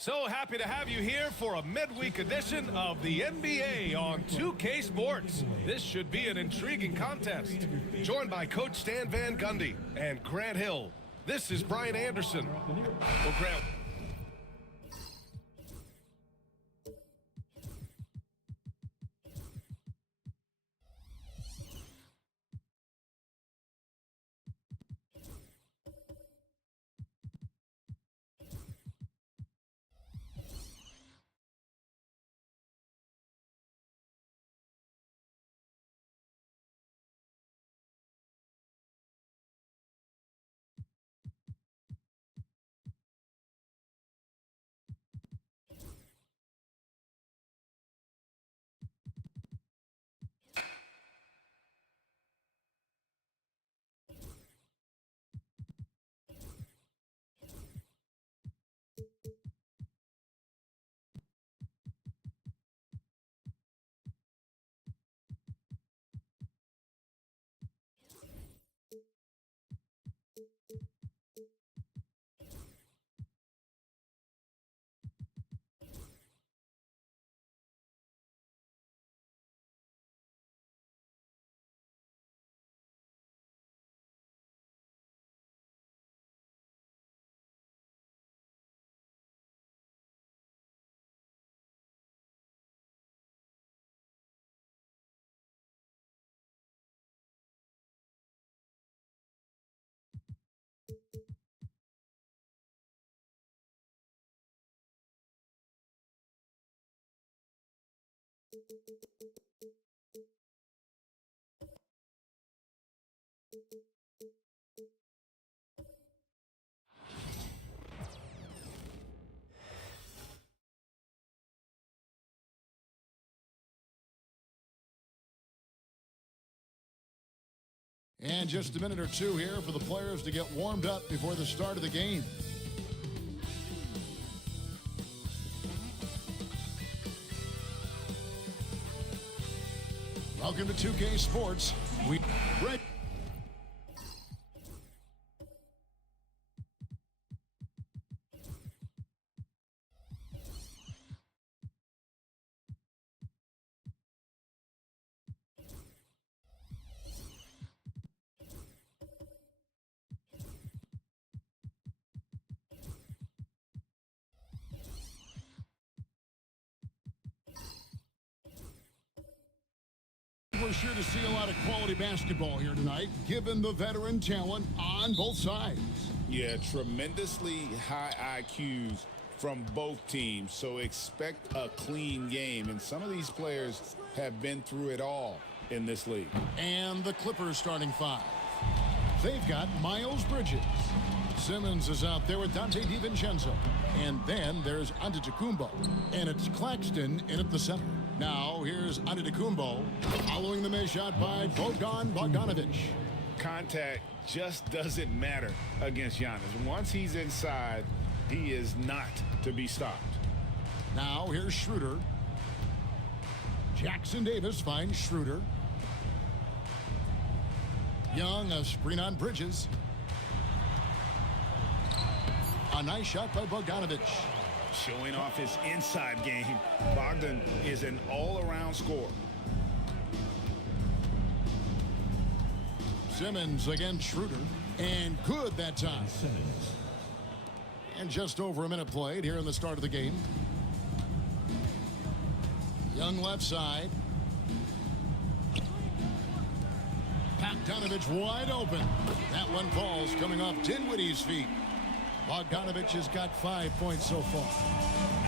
So happy to have you here for a midweek edition of the NBA on 2K Sports. This should be an intriguing contest. Joined by Coach Stan Van Gundy and Grant Hill. This is Brian Anderson. Well, Grant. And just a minute or two here for the players to get warmed up before the start of the game. Welcome to 2K Sports. Right. We're sure to see a lot of quality basketball here tonight, given the veteran talent on both sides. Yeah, tremendously high IQs from both teams, so expect a clean game. And some of these players have been through it all in this league. And the Clippers starting five. They've got Miles Bridges. Simmons is out there with Dante DiVincenzo. And then there's Antetokounmpo. And it's Claxton in at the center. Now, here's Antetokounmpo following the missed shot by Bogdanovic. Contact just doesn't matter against Giannis. Once he's inside, he is not to be stopped. Now, here's Schroeder. Jackson Davis finds Schroeder. Young, a screen on Bridges. A nice shot by Bogdanovic. Showing off his inside game, Bogdan is an all-around scorer. Simmons against Schroeder. And good that time. And just over a minute played here in the start of the game. Young left side. Bogdanovic wide open. That one falls coming off Dinwiddie's feet. Bogdanovic has got 5 points so far.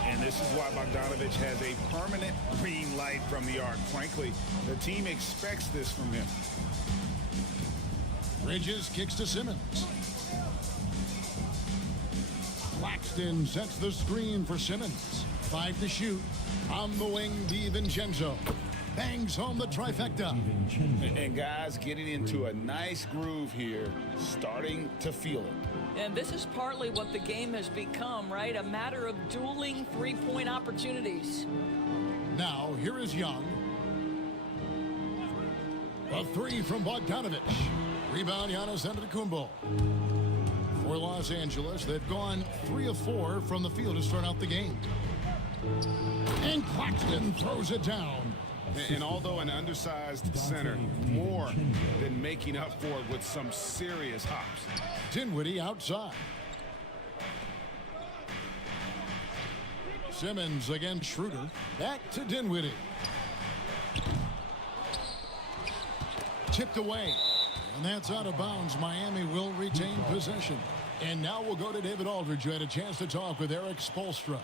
And this is why Bogdanovic has a permanent green light from the arc. Frankly, the team expects this from him. Bridges kicks to Simmons. Claxton sets the screen for Simmons. 5 to shoot. On the wing, DiVincenzo. bangs home the trifecta. And guys getting into a nice groove here, starting to feel it. And this is partly what the game has become, right? A matter of dueling three-point opportunities. Now, here is Young. A three from Bogdanovich. Rebound, Giannis Antetokounmpo. For Los Angeles, they've gone 3 of 4 from the field to start out the game. And Claxton throws it down. And although an undersized center, more than making up for it with some serious hops. Dinwiddie outside. Simmons against Schroeder. Back to Dinwiddie. Tipped away. And that's out of bounds. Miami will retain possession. And now we'll go to David Aldridge, who had a chance to talk with Eric Spoelstra.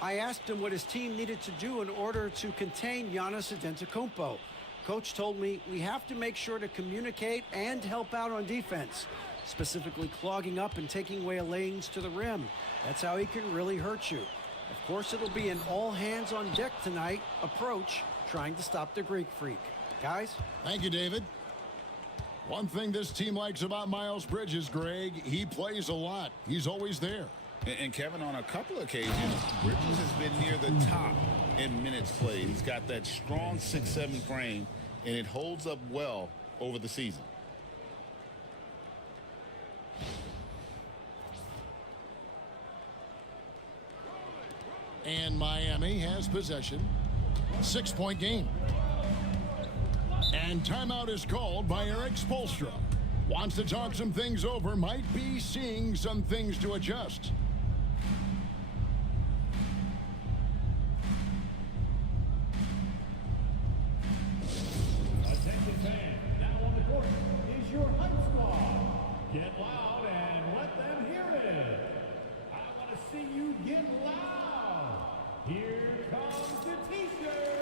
I asked him what his team needed to do in order to contain Giannis Antetokounmpo. Coach told me we have to make sure to communicate and help out on defense, specifically clogging up and taking away lanes to the rim. That's how he can really hurt you. Of course, it'll be an all-hands-on-deck tonight approach, trying to stop the Greek Freak. Guys? Thank you, David. One thing this team likes about Miles Bridges, Greg, he plays a lot. He's always there. And Kevin, on a couple occasions, Bridges has been near the top in minutes played. He's got that strong 6'7" frame, and it holds up well over the season. And Miami has possession. 6-point game. And timeout is called by Eric Spoelstra. Wants to talk some things over, might be seeing some things to adjust. Attention fans, now on the court is your hype squad. Get loud and let them hear it. I want to see you get loud. Here comes the T-shirt.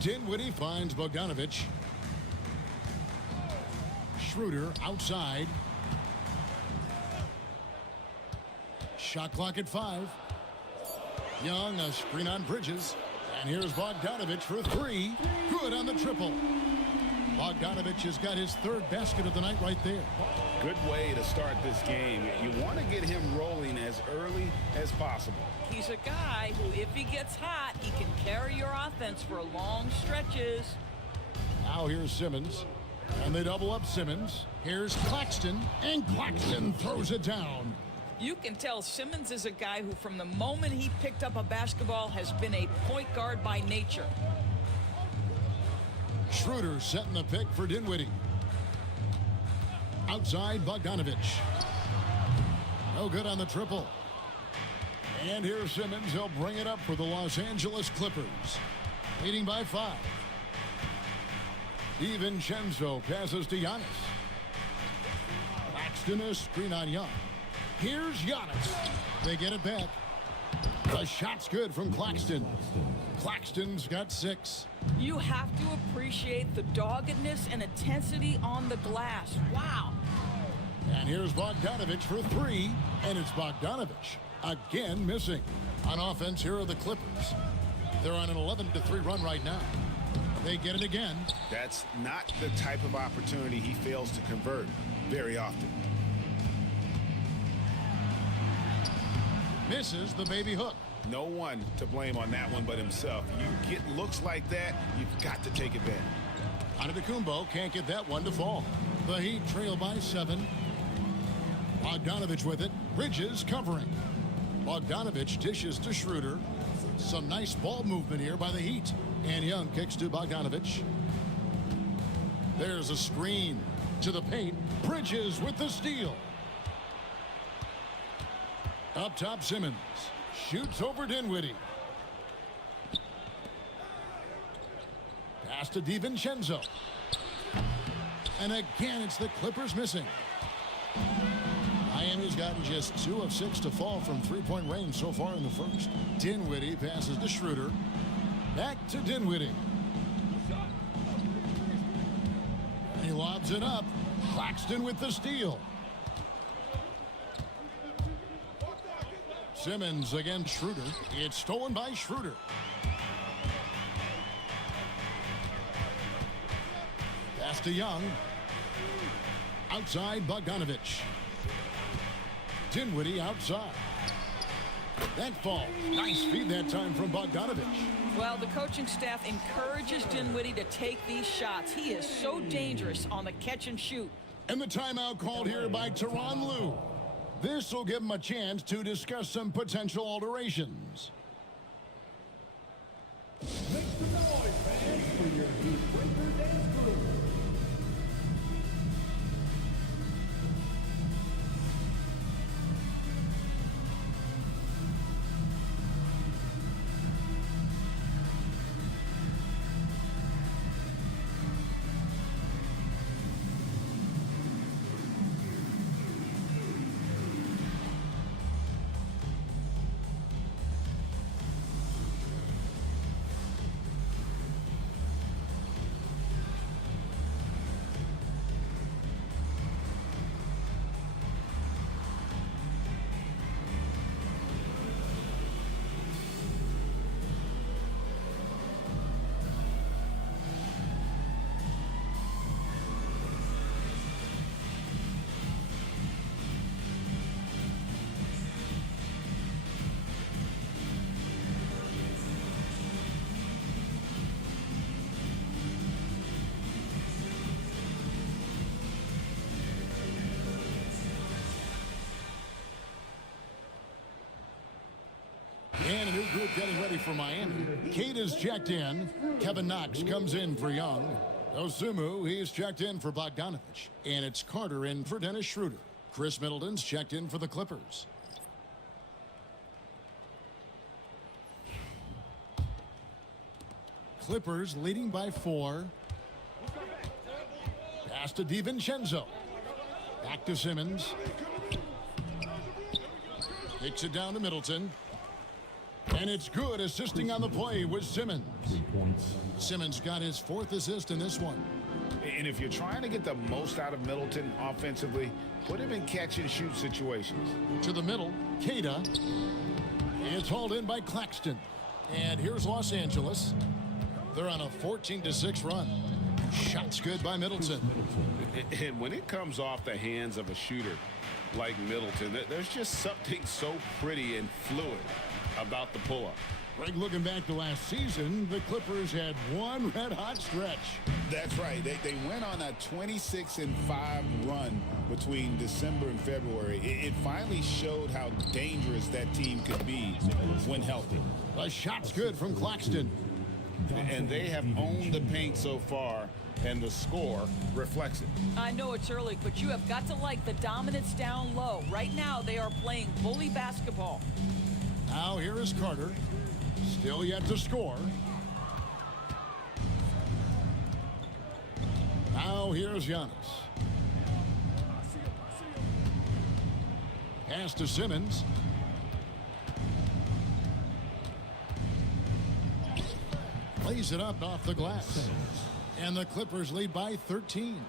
Dinwiddie finds Bogdanovich. Schroeder outside. Shot clock at 5. Young, a screen on Bridges. And here's Bogdanovich for 3. Good on the triple. Bogdanovich has got his 3rd basket of the night right there. Good way to start this game. You want to get him rolling as early as possible. He's a guy who, if he gets hot, he can carry your offense for long stretches. Now here's Simmons. And they double up Simmons. Here's Claxton. And Claxton throws it down. You can tell Simmons is a guy who, from the moment he picked up a basketball, has been a point guard by nature. Schroeder setting the pick for Dinwiddie. Outside Bogdanovich. No good on the triple. And here's Simmons. He'll bring it up for the Los Angeles Clippers. Leading by 5. DiVincenzo passes to Giannis. Claxton a screen on Young. Here's Giannis. They get it back. The shot's good from Claxton. Claxton's got 6. You have to appreciate the doggedness and intensity on the glass. Wow. And here's Bogdanovich for 3, and it's Bogdanovich again missing. On offense, here are the Clippers. They're on an 11-3 run right now. They get it again. That's not the type of opportunity he fails to convert very often. Misses the baby hook. No one to blame on that one but himself. You get looks like that, you've got to take advantage. Antetokounmpo can't get that one to fall. The Heat trail by 7. Bogdanovich with it. Bridges covering. Bogdanovich dishes to Schroeder. Some nice ball movement here by the Heat. And Young kicks to Bogdanovich. There's a screen to the paint. Bridges with the steal. Up top, Simmons. Shoots over Dinwiddie. Pass to DiVincenzo. And again, it's the Clippers missing. Miami's gotten just 2 of 6 to fall from three-point range so far in the first. Dinwiddie passes to Schroeder. Back to Dinwiddie. He lobs it up. Claxton with the steal. Simmons against Schroeder. It's stolen by Schroeder. Pass to Young. Outside Bogdanovich. Dinwiddie outside. That falls. Nice feed that time from Bogdanovich. Well, the coaching staff encourages Dinwiddie to take these shots. He is so dangerous on the catch and shoot. And the timeout called here by Tyronn Lue. This will give him a chance to discuss some potential alterations. Make some noise, fans, for your Heat Breaker dance crew. And a new group getting ready for Miami. Kate is checked in. Kevin Knox comes in for Young. Osumu, he's checked in for Bogdanovich. And it's Carter in for Dennis Schroeder. Chris Middleton's checked in for the Clippers. Clippers leading by 4. Pass to DiVincenzo. Back to Simmons. Takes it down to Middleton. And it's good. Assisting on the play was Simmons. Simmons got his 4th assist in this one. And if you're trying to get the most out of Middleton offensively, put him in catch-and-shoot situations. To the middle, Queta. It's hauled in by Claxton. And here's Los Angeles. They're on a 14-6 run. Shots good by Middleton. And when it comes off the hands of a shooter like Middleton, there's just something so pretty and fluid about the pull-up. Greg, looking back to last season, the Clippers had one red-hot stretch. That's right. They went on a 26-5 run between December and February. It finally showed how dangerous that team could be when healthy. The shot's good from Claxton. And they have owned the paint so far, and the score reflects it. I know it's early, but you have got to like the dominance down low. Right now, they are playing bully basketball. Now here is Carter. Still yet to score. Now here's Giannis. Pass to Simmons. lays it up off the glass. And the Clippers lead by 13.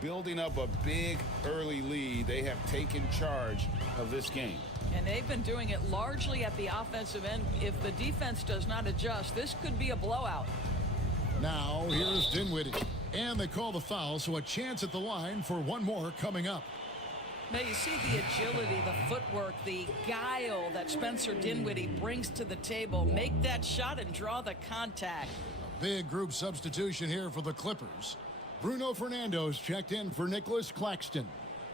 Building up a big early lead, they have taken charge of this game. And they've been doing it largely at the offensive end. If the defense does not adjust, this could be a blowout. Now here's Dinwiddie. And they call the foul, so a chance at the line for one more coming up. Now you see the agility, the footwork, the guile that Spencer Dinwiddie brings to the table. Make that shot and draw the contact. Big group substitution here for the Clippers. Bruno Fernando's checked in for Nicholas Claxton.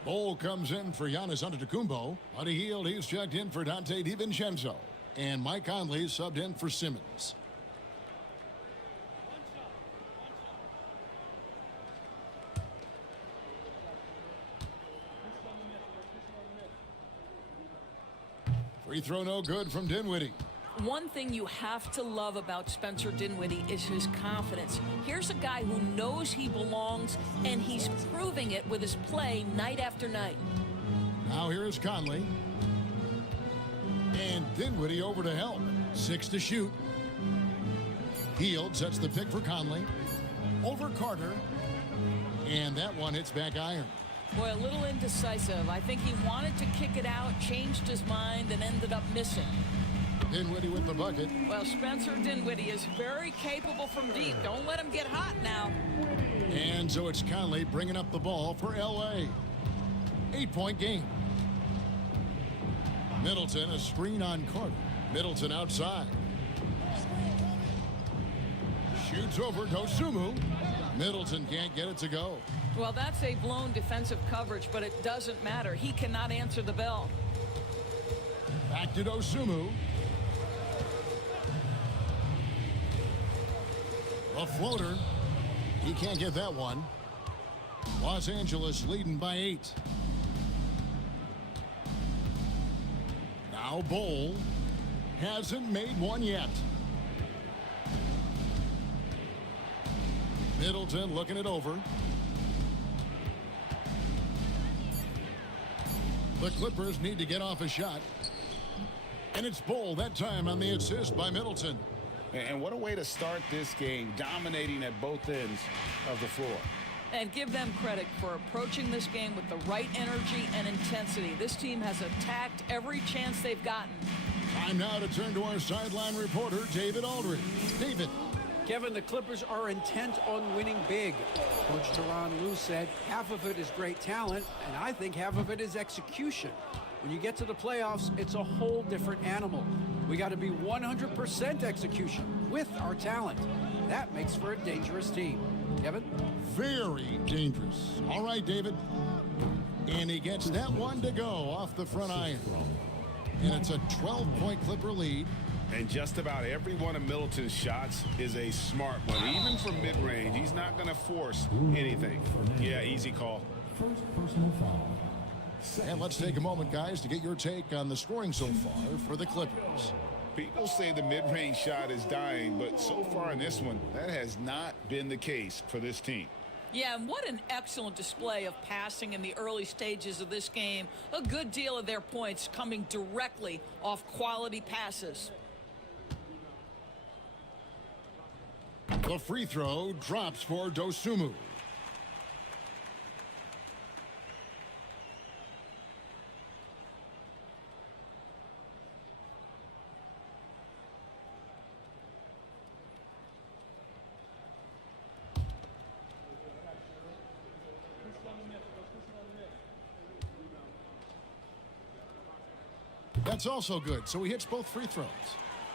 Bol comes in for Giannis Antetokounmpo. Buddy Hield, he's checked in for Dante DiVincenzo. And Mike Conley subbed in for Simmons. Free throw no good from Dinwiddie. One thing you have to love about Spencer Dinwiddie is his confidence. Here's a guy who knows he belongs, and he's proving it with his play night after night. Now here's Conley. And Dinwiddie over to help. 6 to shoot. Hield sets the pick for Conley. Over Carter. And that one hits back iron. Boy, a little indecisive. I think he wanted to kick it out, changed his mind, and ended up missing. Dinwiddie with the bucket. Well, Spencer Dinwiddie is very capable from deep. Don't let him get hot now. And so it's Conley bringing up the ball for L.A. 8-point game. Middleton, a screen on Carter. Middleton outside. Shoots over Dosunmu. Middleton can't get it to go. Well, that's a blown defensive coverage, but it doesn't matter. He cannot answer the bell. Back to Dosunmu. A floater. He can't get that one. Los Angeles leading by 8. Now Bol hasn't made one yet. Middleton looking it over. The Clippers need to get off a shot. And it's Bol that time on the assist by Middleton. And what a way to start this game, dominating at both ends of the floor. And give them credit for approaching this game with the right energy and intensity. This team has attacked every chance they've gotten. Time now to turn to our sideline reporter, David Aldridge. David. Kevin, the Clippers are intent on winning big. Coach Tyronn Lue said half of it is great talent, and I think half of it is execution. When you get to the playoffs, it's a whole different animal. We got to be 100% execution with our talent. That makes for a dangerous team. Kevin? Very dangerous. All right, David. And he gets that one to go off the front iron. And it's a 12-point Clipper lead. And just about every one of Middleton's shots is a smart one. Even from mid-range, he's not going to force anything. Yeah, easy call. First personal foul. And let's take a moment, guys, to get your take on the scoring so far for the Clippers. People say the mid-range shot is dying, but so far in this one, that has not been the case for this team. Yeah, and what an excellent display of passing in the early stages of this game. A good deal of their points coming directly off quality passes. The free throw drops for Dosunmu. That's also good, so he hits both free throws.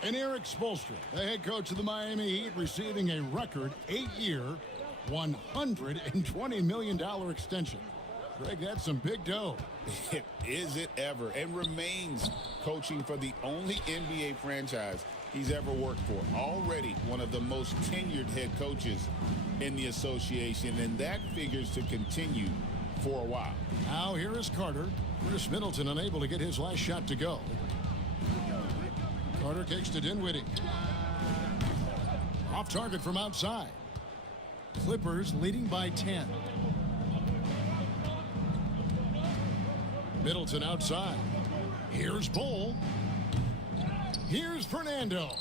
And Eric Spoelstra, the head coach of the Miami Heat, receiving a record 8-year, $120 million extension. Greg, that's some big dough. Is it ever? And remains coaching for the only NBA franchise he's ever worked for. Already one of the most tenured head coaches in the association, and that figures to continue for a while. Now here is Carter. Chris Middleton unable to get his last shot to go. Carter kicks to Dinwiddie. Off target from outside. Clippers leading by 10. Middleton outside. Here's Bol. Here's Fernando.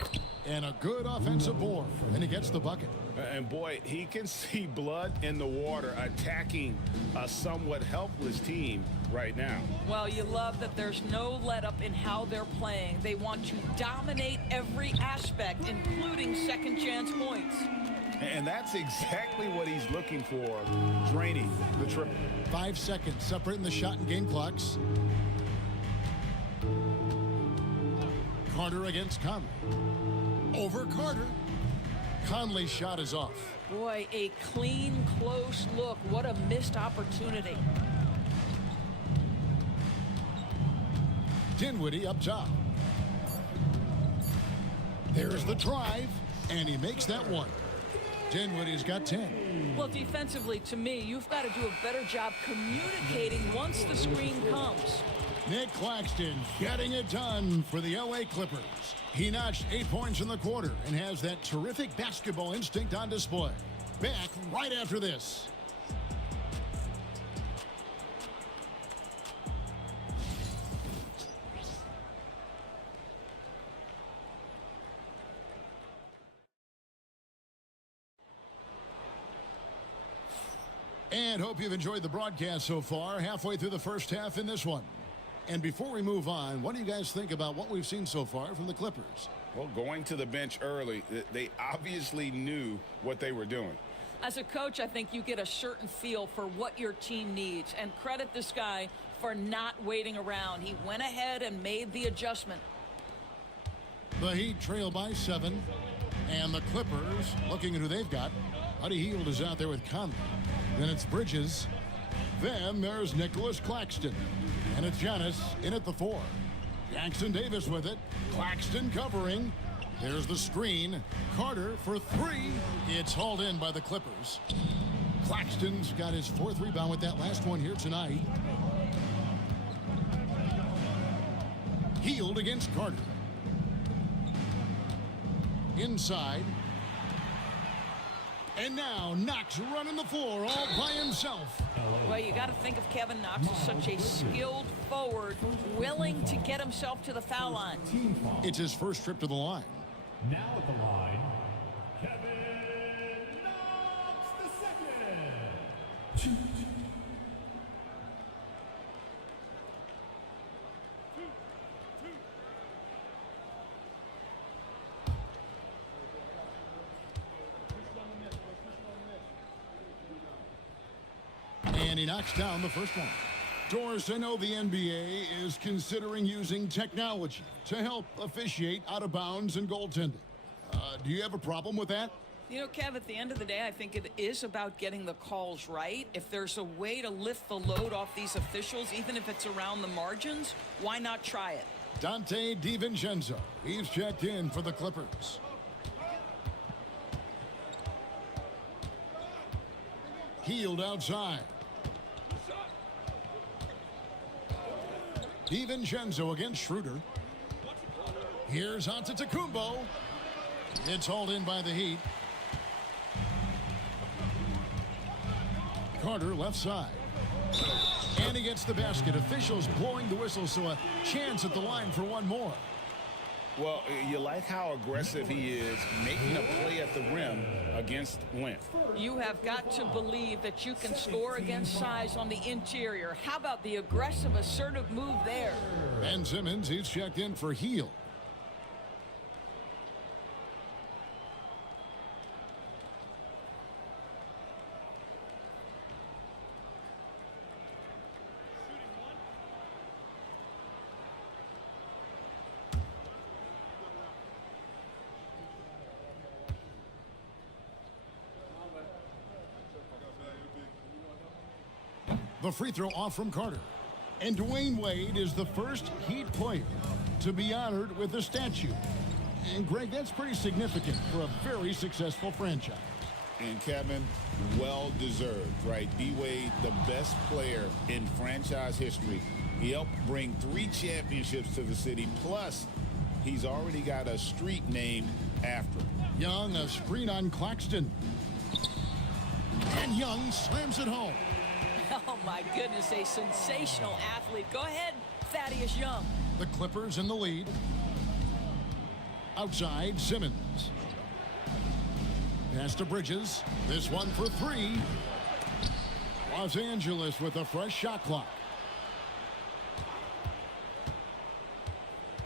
And a good offensive board. And he gets the bucket. And boy, he can see blood in the water attacking a somewhat helpless team right now. Well, you love that there's no let-up in how they're playing. They want to dominate every aspect, including second-chance points. And that's exactly what he's looking for, draining the triple. 5 seconds separating the shot and game clocks. Carter against Conley. Over Carter. Conley's shot is off. Boy, a clean, close look. What a missed opportunity. Dinwiddie up top. There's the drive, and he makes that one. Dinwiddie's got 10. Well, defensively, to me, you've got to do a better job communicating once the screen comes. Nick Claxton getting it done for the LA Clippers. He notched 8 points in the quarter and has that terrific basketball instinct on display. Back right after this. And hope you've enjoyed the broadcast so far, halfway through the first half in this one. And before we move on, what do you guys think about what we've seen so far from the Clippers? Well, going to the bench early, they obviously knew what they were doing. As a coach, I think you get a certain feel for what your team needs, and credit this guy for not waiting around. He went ahead and made the adjustment. The Heat trail by 7, and the Clippers looking at who they've got. Buddy Hield is out there with Conley. Then it's Bridges. Then there's Nicholas Claxton. And it's Giannis in at the 4. Jackson Davis with it. Claxton covering. There's the screen. Carter for 3. It's hauled in by the Clippers. Claxton's got his 4th rebound with that last one here tonight. Hield against Carter. Inside. And now Knox running the floor all by himself. Well, you got to think of Kevin Knox as such a skilled forward, willing to get himself to the foul line. It's his first trip to the line. Now at the line, Kevin Knox II. And he knocks down the first one. Doris, I know the NBA is considering using technology to help officiate out of bounds and goaltending. Do you have a problem with that? You know, Kev, at the end of the day, I think it is about getting the calls right. If there's a way to lift the load off these officials, even if it's around the margins, why not try it? Dante DiVincenzo, he's checked in for the Clippers. Hield outside. DiVincenzo against Schroeder. Here's Antetokounmpo. It's hauled in by the Heat. Carter left side. And he gets the basket. Officials blowing the whistle, so a chance at the line for one more. Well, you like how aggressive he is making a play at the rim against length. You have got to believe that you can score against size on the interior. How about the aggressive, assertive move there? Ben Simmons, he's checked in for Hield. The free throw off from Carter. And Dwayne Wade is the first Heat player to be honored with a statue. And Greg, that's pretty significant for a very successful franchise. And Kevin, well deserved, right? D-Wade, the best player in franchise history. He helped bring 3 championships to the city. Plus, he's already got a street named after him. Young, a screen on Claxton. And Young slams it home. Oh, my goodness, a sensational athlete. Go ahead, Thaddeus Young. The Clippers in the lead. Outside, Simmons. Pass to Bridges. This one for three. Los Angeles with a fresh shot clock.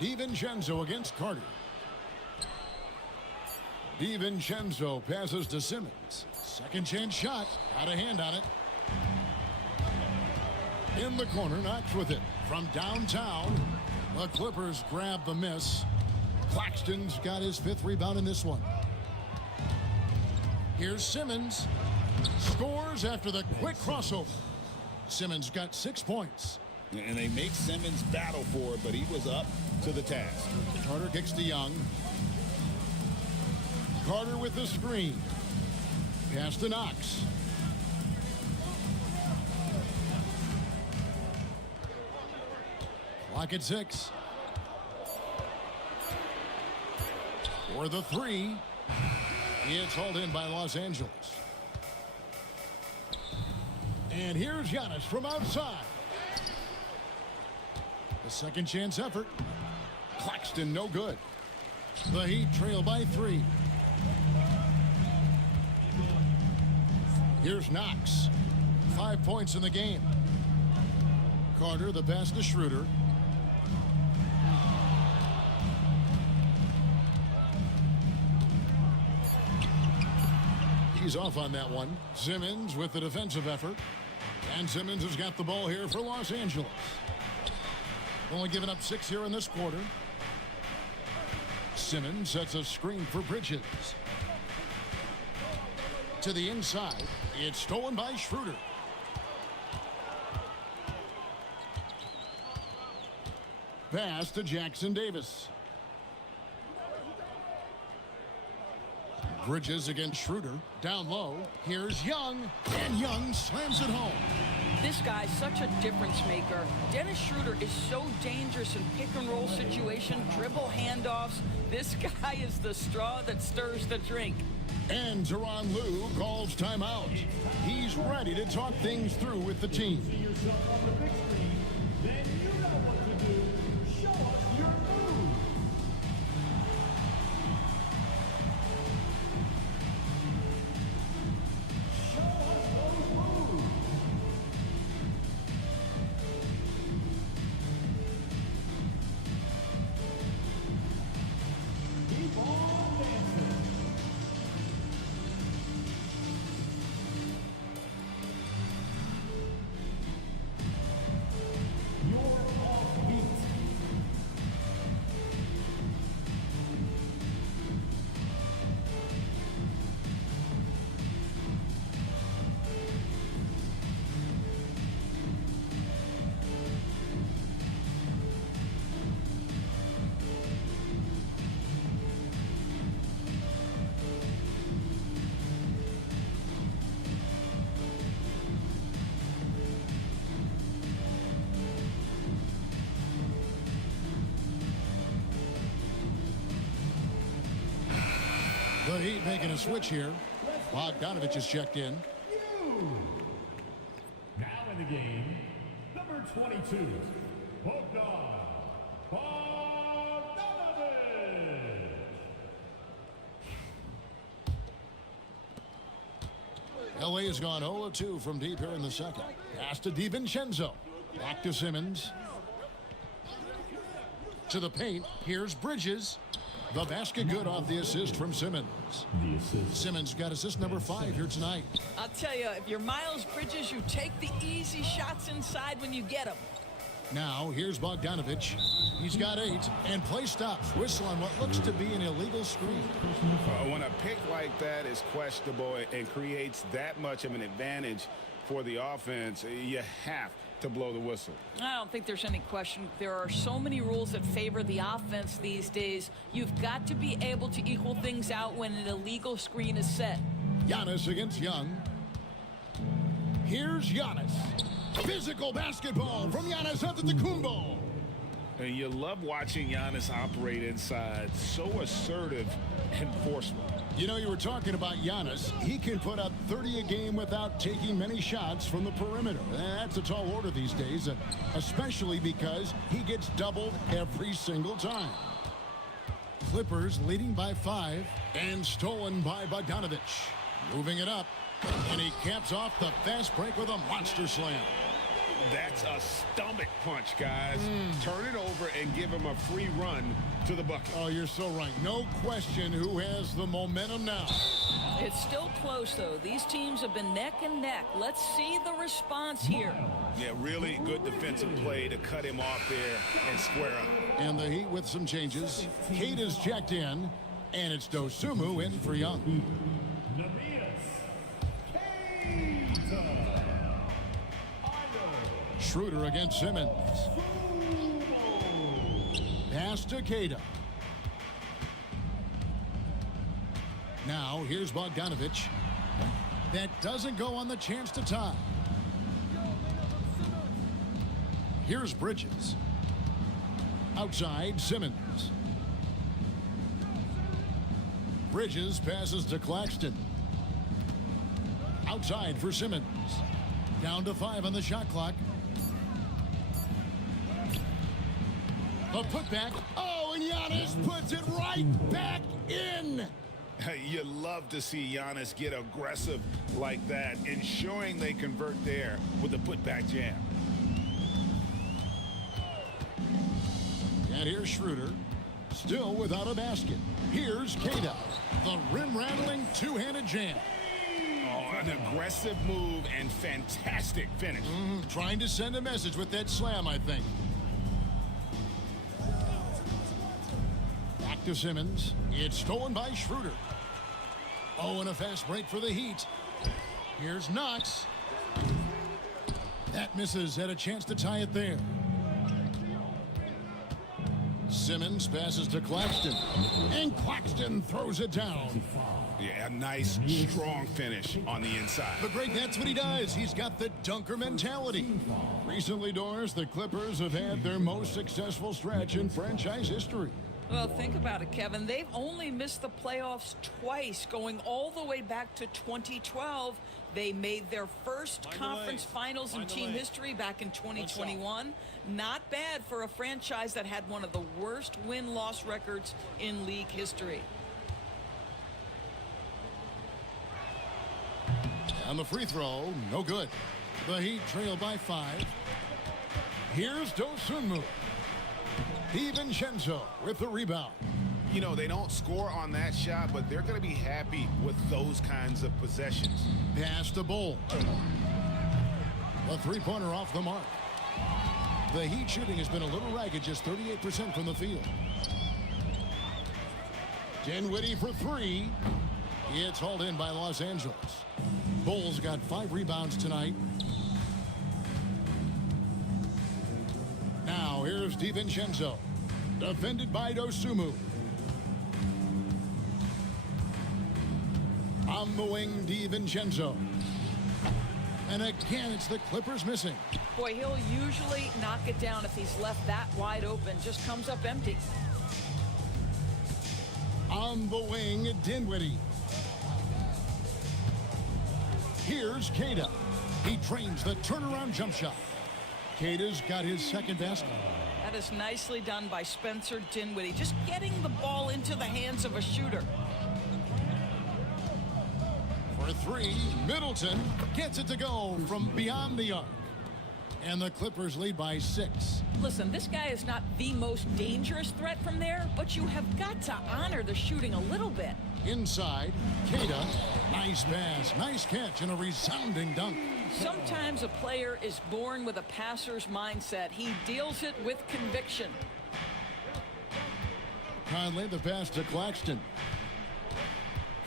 DiVincenzo against Carter. DiVincenzo passes to Simmons. Second chance shot. Got a hand on it. In the corner, Knox with it. From downtown, the Clippers grab the miss. Claxton's got his 5th rebound in this one. Here's Simmons. Scores after the quick crossover. Simmons got 6 points. And they make Simmons battle for it, but he was up to the task. Carter kicks to Young. Carter with the screen. Pass to Knox. Clock at 6. For the three. It's hauled in by Los Angeles. And here's Giannis from outside. The second chance effort. Claxton no good. The Heat trail by 3. Here's Knox. 5 points in the game. Carter the pass to Schroeder. He's off on that one. Simmons with the defensive effort. And Simmons has got the ball here for Los Angeles. Only giving up 6 here in this quarter. Simmons sets a screen for Bridges. To the inside. It's stolen by Schroeder. Pass to Jackson Davis. Bridges against Schroeder. Down low. Here's Young. And Young slams it home. This guy's such a difference maker. Dennis Schroeder is so dangerous in pick-and-roll situation, dribble handoffs. This guy is the straw that stirs the drink. And Tyronn Lue calls timeout. He's ready to talk things through with the team. See yourself on the big screen, then you know what to do. Show us your move. Show us those moves. Keep on dancing. You're off beat. The Heat making a switch here. Bogdanovich is checked in. Now in the game, number 22, Bogdanovich. LA has gone 0-2 from deep here in the second. Pass to DiVincenzo. Back to Simmons. To the paint. Here's Bridges. The basket good off the assist from Simmons. The assist. Simmons got assist number 5 here tonight. I'll tell you, if you're Miles Bridges, you take the easy shots inside when you get them. Now, here's Bogdanovich. He's got 8, and play stops. Whistle on what looks to be an illegal screen. When a pick like that is questionable and creates that much of an advantage for the offense, you have to blow the whistle. I don't think there's any question. There are so many rules that favor the offense these days. You've got to be able to equal things out when an illegal screen is set. Giannis against Young. Here's Giannis. Physical basketball from Giannis Antetokounmpo. And you love watching Giannis operate inside. So assertive and forceful. You know, you were talking about Giannis. He can put up 30 a game without taking many shots from the perimeter. That's a tall order these days, especially because he gets doubled every single time. Clippers leading by 5 and stolen by Bogdanovich. Moving it up, and he caps off the fast break with a monster slam. That's a stomach punch, guys. Turn it over and give him a free run to the bucket. Oh, you're so right. No question who has the momentum now. It's still close, though. These teams have been neck and neck. Let's see the response here. Yeah, really good defensive play to cut him off there and square up. And the Heat with some changes. Kate is checked in, and it's Dosunmu in for Young. Schroeder against Simmons. Pass to Keita. Now here's Bogdanovich. That doesn't go on the chance to tie. Here's Bridges. Outside, Simmons. Bridges passes to Claxton. Outside for Simmons. Down to 5 on the shot clock. The putback. Oh, and Giannis puts it right back in. You love to see Giannis get aggressive like that, ensuring they convert there with the putback jam. And here's Schroeder, still without a basket. Here's Keita, the rim-rattling two-handed jam. Oh, an aggressive move and fantastic finish. Trying to send a message with that slam, I think. Back to Simmons. It's stolen by Schroeder. Oh, and a fast break for the Heat. Here's Knox. That misses. Had a chance to tie it there. Simmons passes to Claxton. And Claxton throws it down. Yeah, a nice, strong finish on the inside. But Greg, that's what he does. He's got the dunker mentality. Recently, Doris, the Clippers have had their most successful stretch in franchise history. Well, think about it, Kevin. They've only missed the playoffs twice, going all the way back to 2012. They made their first conference finals in team history back in 2021. Not bad for a franchise that had one of the worst win-loss records in league history. On the free throw, no good. The Heat trail by 5. Here's Dosunmu. DiVincenzo with the rebound. You know, they don't score on that shot, but they're going to be happy with those kinds of possessions. Pass to Bull. A three-pointer off the mark. The Heat shooting has been a little ragged, just 38% from the field. Dinwiddie for 3. It's hauled in by Los Angeles. Bull's got 5 rebounds tonight. Now here's DiVincenzo. Defended by Dosunmu. On the wing, DiVincenzo. And again, it's the Clippers missing. Boy, he'll usually knock it down if he's left that wide open. Just comes up empty. On the wing, Dinwiddie. Here's Keita. He trains the turnaround jump shot. Keita's got his second basket. That is nicely done by Spencer Dinwiddie. Just getting the ball into the hands of a shooter. For 3, Middleton gets it to go from beyond the arc. And the Clippers lead by 6. Listen, this guy is not the most dangerous threat from there, but you have got to honor the shooting a little bit. Inside, Keita. Nice pass, nice catch, and a resounding dunk. Sometimes a player is born with a passer's mindset. He deals it with conviction. Conley, the pass to Claxton.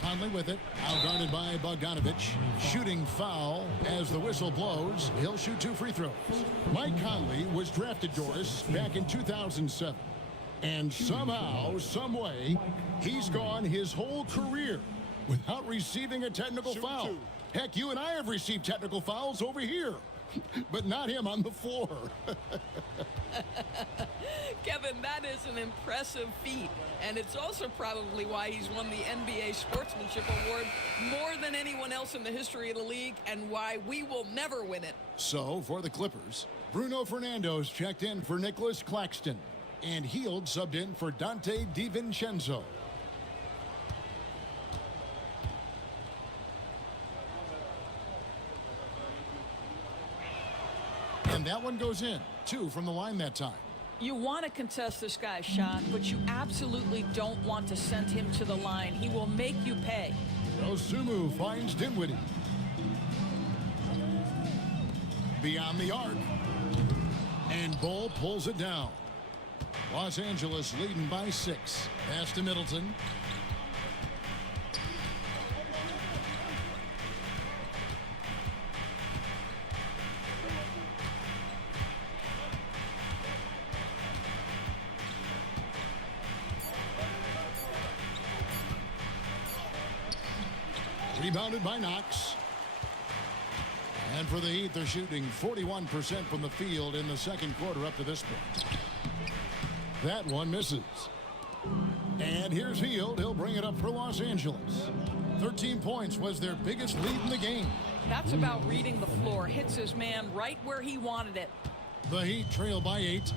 Conley with it, outguarded by Bogdanovich. Shooting foul as the whistle blows. He'll shoot 2 free throws. Mike Conley was drafted, Doris, back in 2007. And somehow, some way, he's gone his whole career without receiving a technical foul. Heck, you and I have received technical fouls over here, but not him on the floor. Kevin, that is an impressive feat, and it's also probably why he's won the NBA Sportsmanship Award more than anyone else in the history of the league, and why we will never win it. So, for the Clippers, Bruno Fernando's checked in for Nicholas Claxton. And Heald subbed in for Dante DiVincenzo. And that one goes in. 2 from the line that time. You want to contest this guy's shot, but you absolutely don't want to send him to the line. He will make you pay. Dosunmu finds Dinwiddie. Beyond the arc. And Bull pulls it down. Los Angeles leading by 6. Pass to Middleton. Rebounded by Knox. And for the Heat, they're shooting 41% from the field in the second quarter up to this point. That one misses. And here's Heald. He'll bring it up for Los Angeles. 13 points was their biggest lead in the game. That's about reading the floor. Hits his man right where he wanted it. The Heat trail by 8.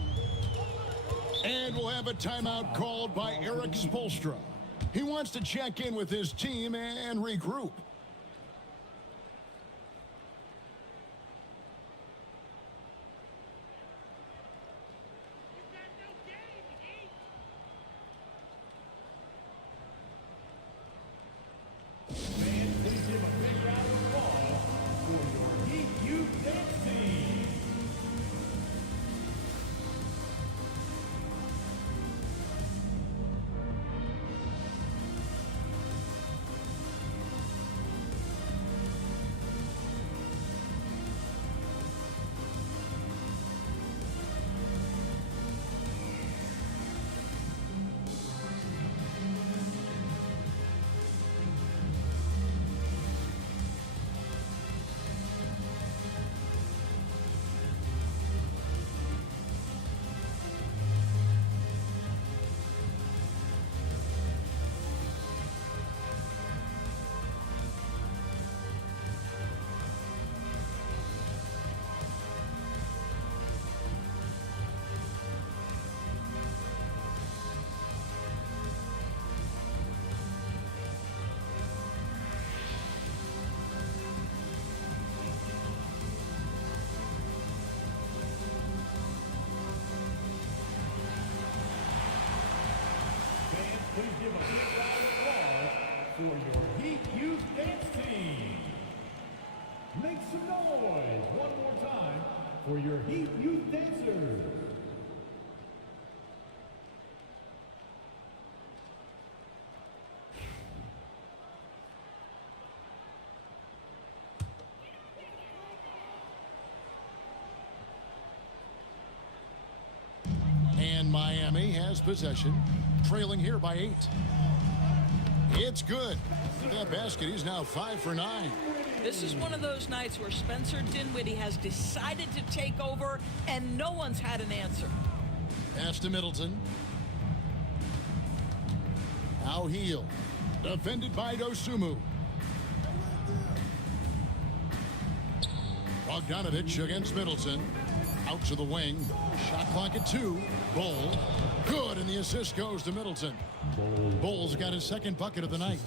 And we'll have a timeout called by Eric Spoelstra. He wants to check in with his team and regroup. Please give a big round of applause for your Heat Youth Dance Team. Make some noise one more time for your Heat Youth Dancers. And Miami has possession, trailing here by 8. It's good. That basket, he's now 5 for 9. This is one of those nights where Spencer Dinwiddie has decided to take over and no one's had an answer. Pass to Middleton. Now Heald. Defended by Dosunmu. Bogdanovich against Middleton. Out to the wing. Shot clock at 2. Bull. Good, and the assist goes to Middleton. Bull's got his second bucket of the night.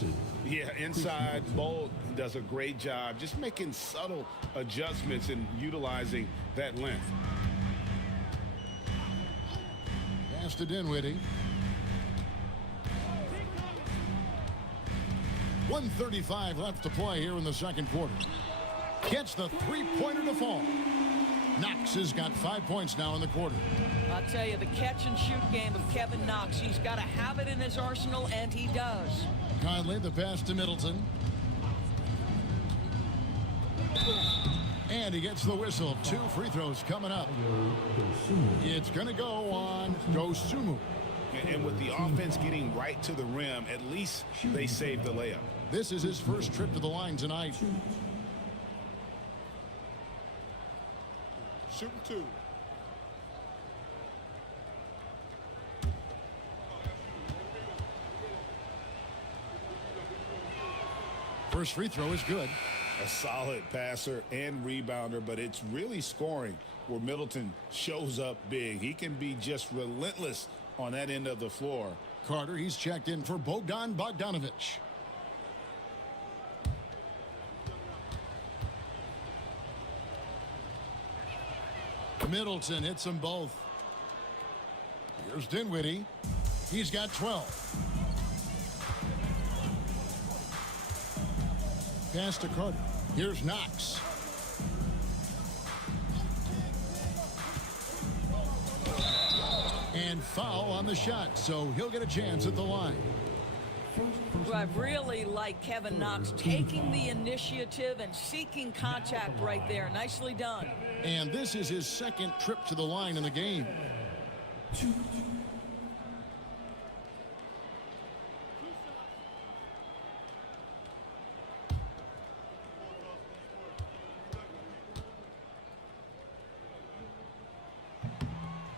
Yeah, inside, Bull does a great job just making subtle adjustments and utilizing that length. Pass to Dinwiddie. 1:35 left to play here in the second quarter. Gets the three-pointer to fall. Knox has got 5 points now in the quarter. I'll tell you, the catch-and-shoot game of Kevin Knox, he's got to have it in his arsenal, and he does. Conley, the pass to Middleton. And he gets the whistle. 2 free throws coming up. It's going to go on Dosunmu. And with the offense getting right to the rim, at least they saved the layup. This is his first trip to the line tonight. Shooting 2. First free throw is good. A solid passer and rebounder, but it's really scoring where Middleton shows up big. He can be just relentless on that end of the floor. Carter, he's checked in for Bogdanovich. Middleton hits them both. Here's Dinwiddie. He's got 12. Pass to Carter. Here's Knox. And foul on the shot, so he'll get a chance at the line. Well, I really like Kevin Knox taking the initiative and seeking contact right there. Nicely done. And this is his second trip to the line in the game.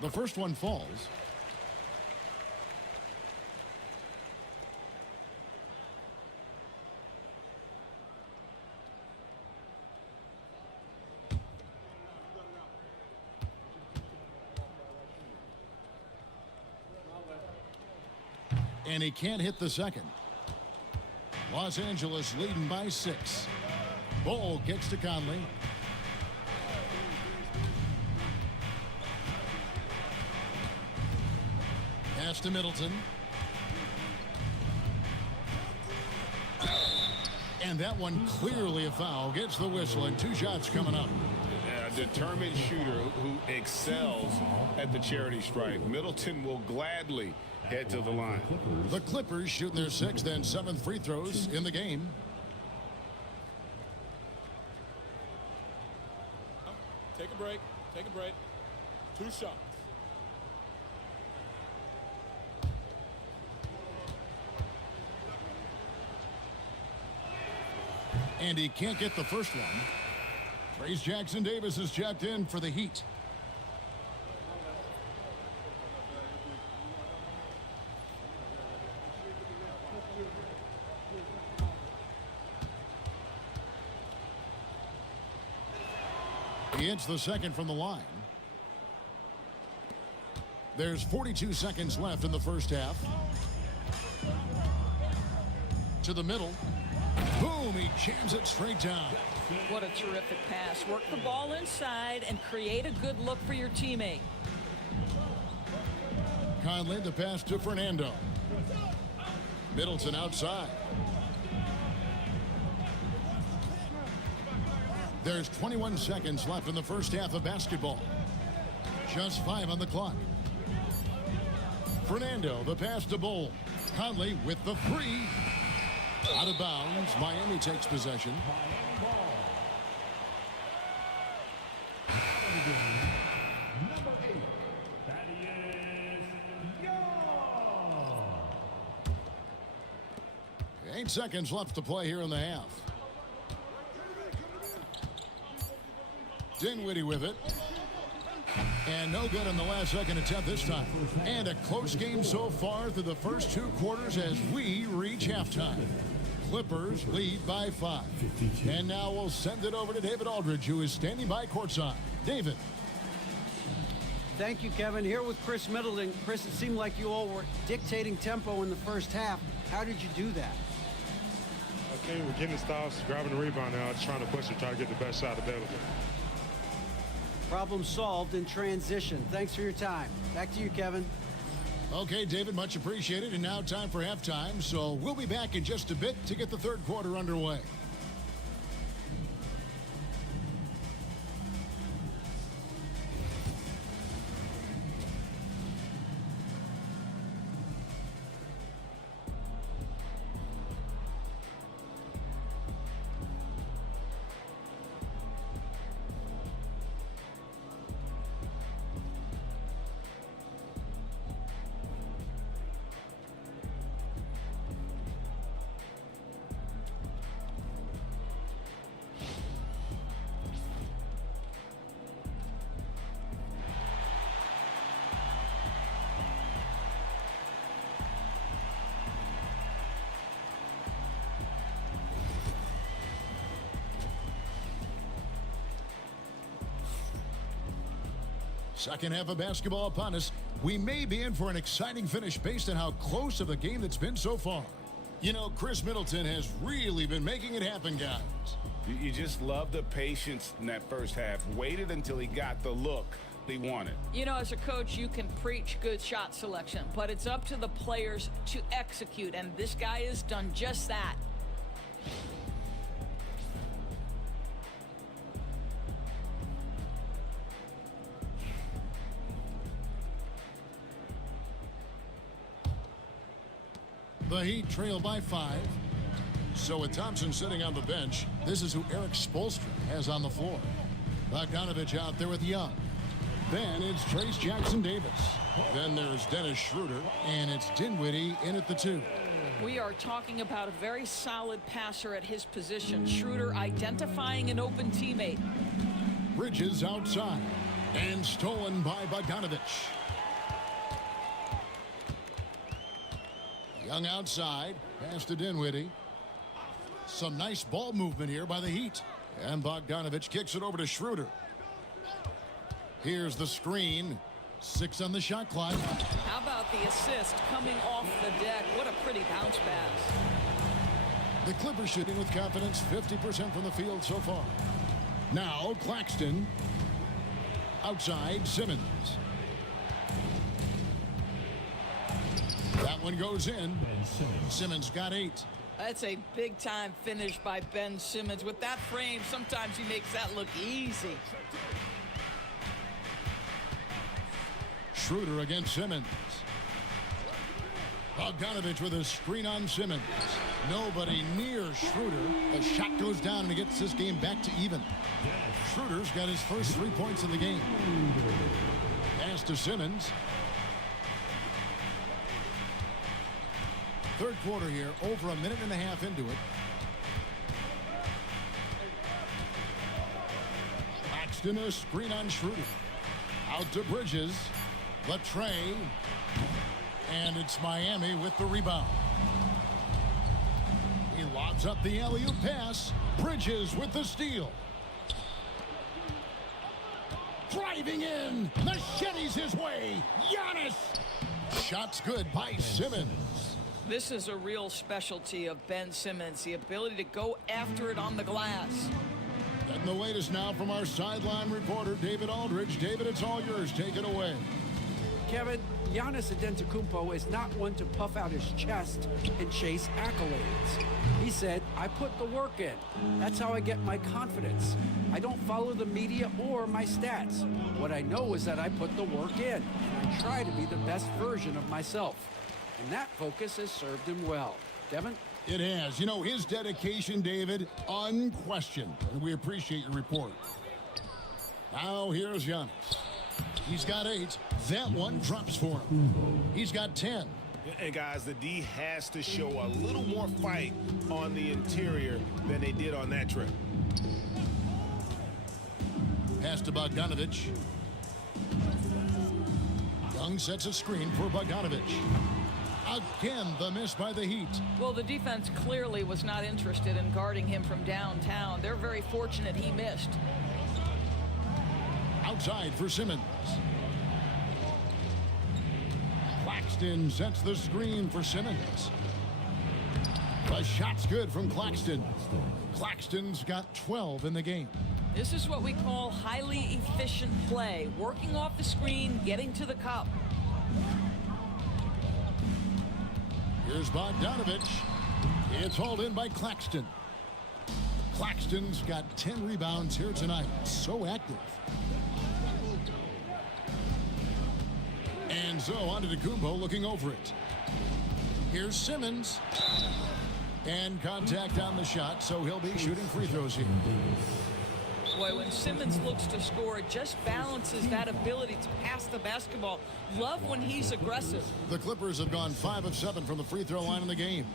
The first one falls. And he can't hit the second. Los Angeles leading by 6. Ball gets to Conley. Pass to Middleton. And that one clearly a foul. Gets the whistle and 2 shots coming up. A determined shooter who excels at the charity stripe. Middleton will gladly head to the line. The Clippers shoot their 6th and 7th free throws in the game. Take a break. Take a break. 2 shots. And he can't get the first one. Trace Jackson Davis is checked in for the Heat. He hits the second from the line. There's 42 seconds left in the first half. To the middle. Boom, he jams it straight down. What a terrific pass. Work the ball inside and create a good look for your teammate. Conley, the pass to Fernando. Middleton outside. There's 21 seconds left in the first half of basketball. Just 5 on the clock. Fernando, the pass to Bull. Conley with the 3. Out of bounds. Miami takes possession. Number 8, that is Young. 8 seconds left to play here in the half. Dinwiddie with it. And no good in the last second attempt this time. And a close game so far through the first 2 quarters as we reach halftime. Clippers lead by 5. And now we'll send it over to David Aldridge, who is standing by courtside. David. Thank you, Kevin. Here with Chris Middleton. Chris, it seemed like you all were dictating tempo in the first half. How did you do that? Okay, we're getting the stops, grabbing the rebound now, just trying to push it, try to get the best shot available. Problem solved in transition. Thanks for your time. Back to you, Kevin. Okay, David, much appreciated. And now time for halftime. So we'll be back in just a bit to get the third quarter underway. Second half of basketball upon us. We may be in for an exciting finish based on how close of a game it's been so far. You know, Chris Middleton has really been making it happen, guys. You just love the patience in that first half. Waited until he got the look he wanted. You know, as a coach, you can preach good shot selection, but it's up to the players to execute, and this guy has done just that. The Heat trail by 5. So with Thompson sitting on the bench, this is who Eric Spoelstra has on the floor. Bogdanovich out there with Young. Then it's Trace Jackson-Davis. Then there's Dennis Schroeder, and it's Dinwiddie in at the 2. We are talking about a very solid passer at his position. Schroeder identifying an open teammate. Bridges outside, and stolen by Bogdanovich. Young outside, pass to Dinwiddie. Some nice ball movement here by the Heat. And Bogdanovich kicks it over to Schroeder. Here's the screen. 6 on the shot clock. How about the assist coming off the deck? What a pretty bounce pass. The Clippers shooting with confidence, 50% from the field so far. Now Claxton. Outside, Simmons. That one goes in. Simmons got 8. That's a big-time finish by Ben Simmons. With that frame, sometimes he makes that look easy. Schroeder against Simmons. Bogdanovich with a screen on Simmons. Nobody near Schroeder. The shot goes down and he gets this game back to even. Schroeder's got his first 3 points of the game. Pass to Simmons. Third quarter here, over a minute and a half into it. Claxton, a screen on Schroeder. Out to Bridges. Latrey. And it's Miami with the rebound. He lobs up the alley-oop pass. Bridges with the steal. Driving in. Machetes his way. Giannis. Shot's good by Simmons. This is a real specialty of Ben Simmons, the ability to go after it on the glass. Getting the latest now from our sideline reporter, David Aldridge. David, it's all yours. Take it away. Kevin, Giannis Antetokounmpo is not one to puff out his chest and chase accolades. He said, I put the work in. That's how I get my confidence. I don't follow the media or my stats. What I know is that I put the work in, and I try to be the best version of myself. And that focus has served him well. Devin? It has. You know, his dedication, David, unquestioned. And we appreciate your report. Now here's Giannis. He's got 8. That one drops for him. He's got 10. And guys, the D has to show a little more fight on the interior than they did on that trip. Pass to Bogdanovich. Young sets a screen for Bogdanovich. Again, the miss by the Heat. Well, the defense clearly was not interested in guarding him from downtown. They're very fortunate he missed. Outside for Simmons. Claxton sets the screen for Simmons. The shot's good from Claxton. Claxton's got 12 in the game. This is what we call highly efficient play. Working off the screen, getting to the cup. Here's Bogdanovich. It's hauled in by Claxton. Claxton's got 10 rebounds here tonight. So active. And so on to Antetokounmpo looking over it. Here's Simmons. And contact on the shot, so he'll be shooting free throws here. Boy, when Simmons looks to score, it just balances that ability to pass the basketball. Love when he's aggressive. The Clippers have gone 5 of 7 from the free throw line in the game.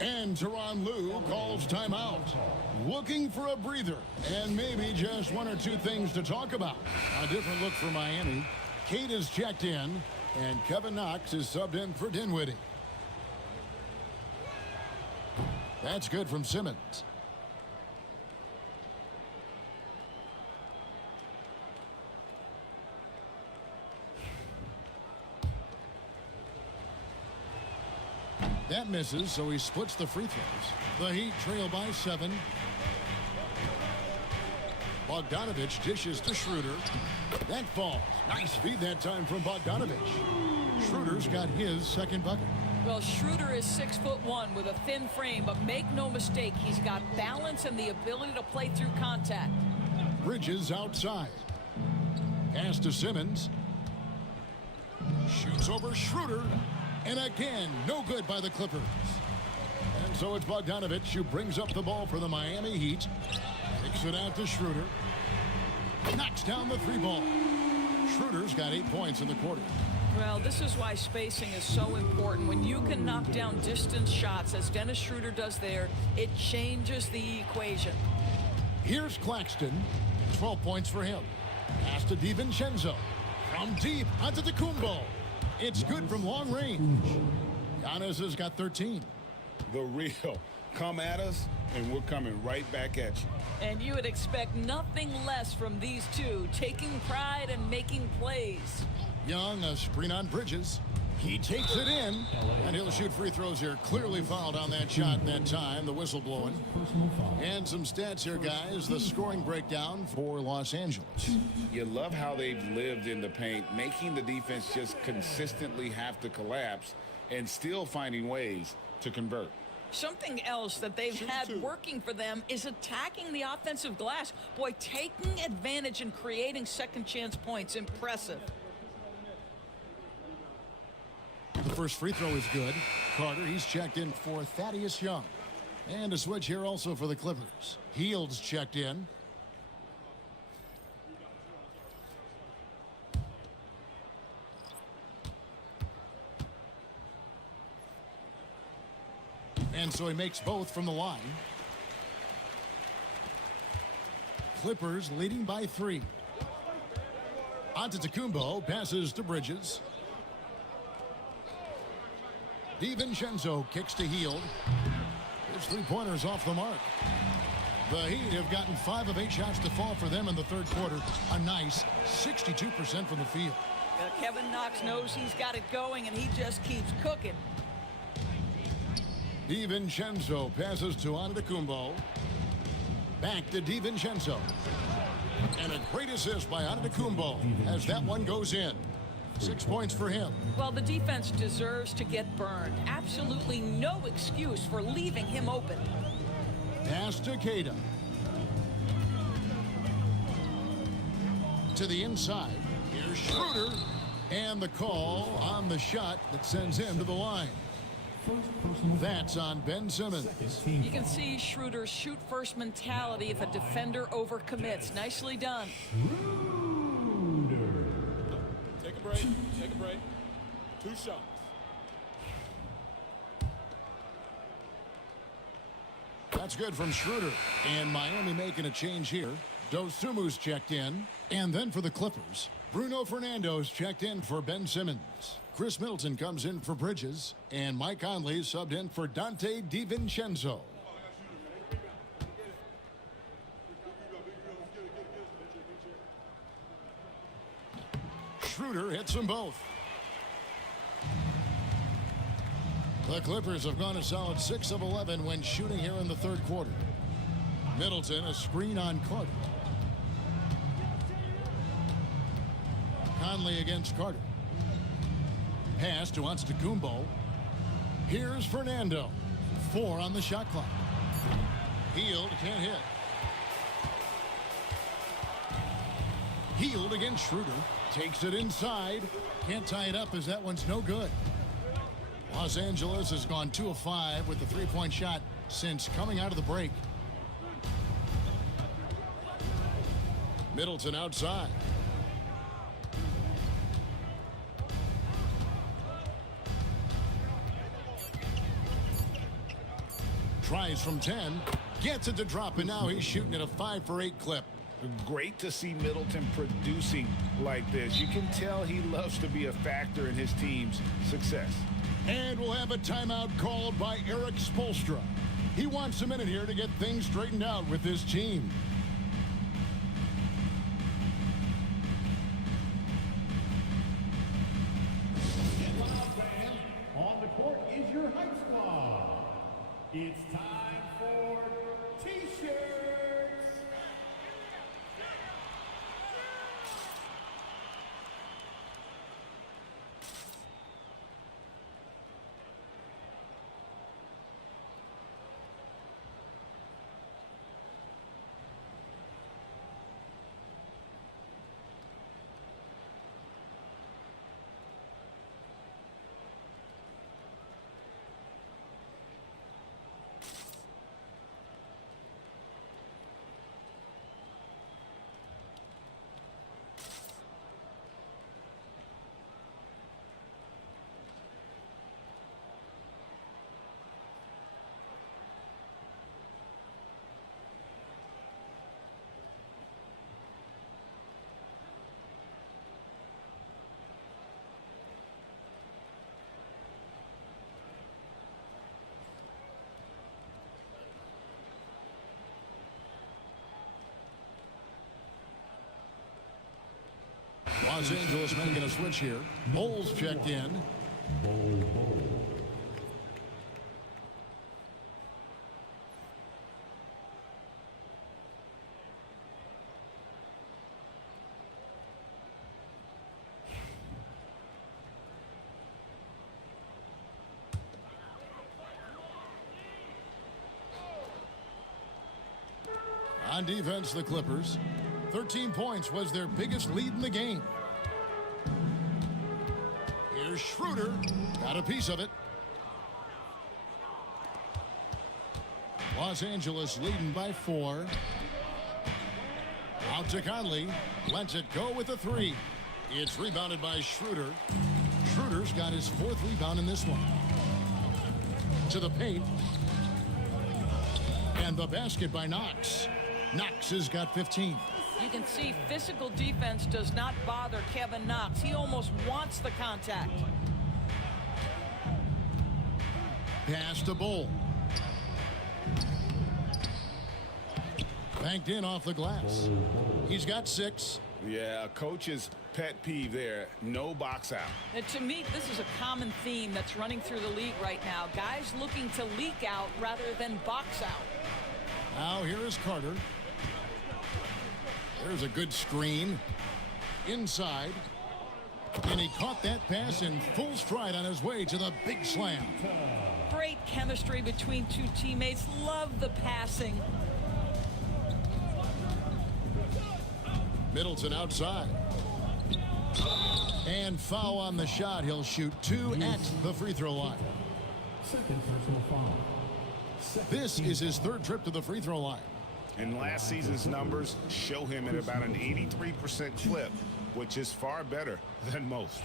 And Tyronn Lue calls timeout. Looking for a breather and maybe just 1 or 2 things to talk about. A different look for Miami. Kate is checked in, and Kevin Knox is subbed in for Dinwiddie. That's good from Simmons. That misses, so he splits the free throws. The Heat trail by 7. Bogdanovich dishes to Schroeder. That falls. Nice feed that time from Bogdanovich. Schroeder's got his second bucket. Well, Schroeder is 6'1" with a thin frame, but make no mistake, he's got balance and the ability to play through contact. Bridges outside. Pass to Simmons. Shoots over Schroeder. And again, no good by the Clippers. And so it's Bogdanovich who brings up the ball for the Miami Heat. Kicks it out to Schroeder. Knocks down the 3 ball. Schroeder's got 8 points in the quarter. Well, this is why spacing is so important. When you can knock down distance shots, as Dennis Schroeder does there, it changes the equation. Here's Claxton. 12 points for him. Pass to DiVincenzo. From deep onto the Kumbo. It's good from long range. Giannis has got 13. The real. Come at us, and we're coming right back at you. And you would expect nothing less from these two, taking pride and making plays. Young, a screen on Bridges. He takes it in, and he'll shoot free throws here. Clearly fouled on that shot that time, the whistle blowing. And some stats here, guys. The scoring breakdown for Los Angeles. You love how they've lived in the paint, making the defense just consistently have to collapse and still finding ways to convert. Something else that they've had working for them is attacking the offensive glass. Boy, taking advantage and creating second chance points. Impressive. The first free throw is good. Carter, he's checked in for Thaddeus Young. And a switch here also for the Clippers. Heald's checked in. And so he makes both from the line. Clippers leading by 3. Antetokounmpo passes to Bridges. DiVincenzo kicks to Hield. His 3-pointers off the mark. The Heat have gotten 5 of 8 shots to fall for them in the third quarter. A nice 62% from the field. Kevin Knox knows he's got it going, and he just keeps cooking. DiVincenzo passes to Antetokounmpo. Back to DiVincenzo. And a great assist by Antetokounmpo as that one goes in. 6 points for him. Well, the defense deserves to get burned. Absolutely no excuse for leaving him open. Pass to Queta. To the inside. Here's Schroeder. And the call on the shot that sends him to the line. That's on Ben Simmons. You can see Schroeder's shoot-first mentality if a defender overcommits. Nicely done. Take a break. Take a break. 2 shots. That's good from Schroeder. And Miami making a change here. Dosumu's checked in. And then for the Clippers, Bruno Fernando's checked in for Ben Simmons. Chris Middleton comes in for Bridges. And Mike Conley subbed in for Dante DiVincenzo. Schroeder hits them both. The Clippers have gone a solid 6 of 11 when shooting here in the third quarter. Middleton, a screen on Carter. Conley against Carter. Pass to Antetokounmpo. Here's Fernando. 4 on the shot clock. Hield can't hit. Hield against Schroeder. Takes it inside. Can't tie it up as that one's no good. Los Angeles has gone 2 of 5 with the three-point shot since coming out of the break. Middleton outside. Tries from 10. Gets it to drop, and now he's shooting at a 5 for 8 clip. Great to see Middleton producing like this. You can tell he loves to be a factor in his team's success. And we'll have a timeout called by Eric Spoelstra. He wants a minute here to get things straightened out with his team. On the court is your hype squad. Los Angeles making a switch here. Bowles checked in. On defense, the Clippers. 13 points was their biggest lead in the game. Here's Schroeder. Got a piece of it. Los Angeles leading by 4. Out to Conley. Lets it go with a 3. It's rebounded by Schroeder. Schroeder's got his 4th rebound in this one. To the paint. And the basket by Knox. Knox has got 15. You can see physical defense does not bother Kevin Knox. He almost wants the contact. Pass to Bull. Banked in off the glass. He's got 6. Yeah, coach's pet peeve there. No box out. And to me, this is a common theme that's running through the league right now. Guys looking to leak out rather than box out. Now here is Carter. There's a good screen. Inside. And he caught that pass in full stride on his way to the big slam. Great chemistry between two teammates. Love the passing. Middleton outside. And foul on the shot. He'll shoot 2 at the free throw line. This is his 3rd trip to the free throw line. And last season's numbers show him at about an 83% clip, which is far better than most.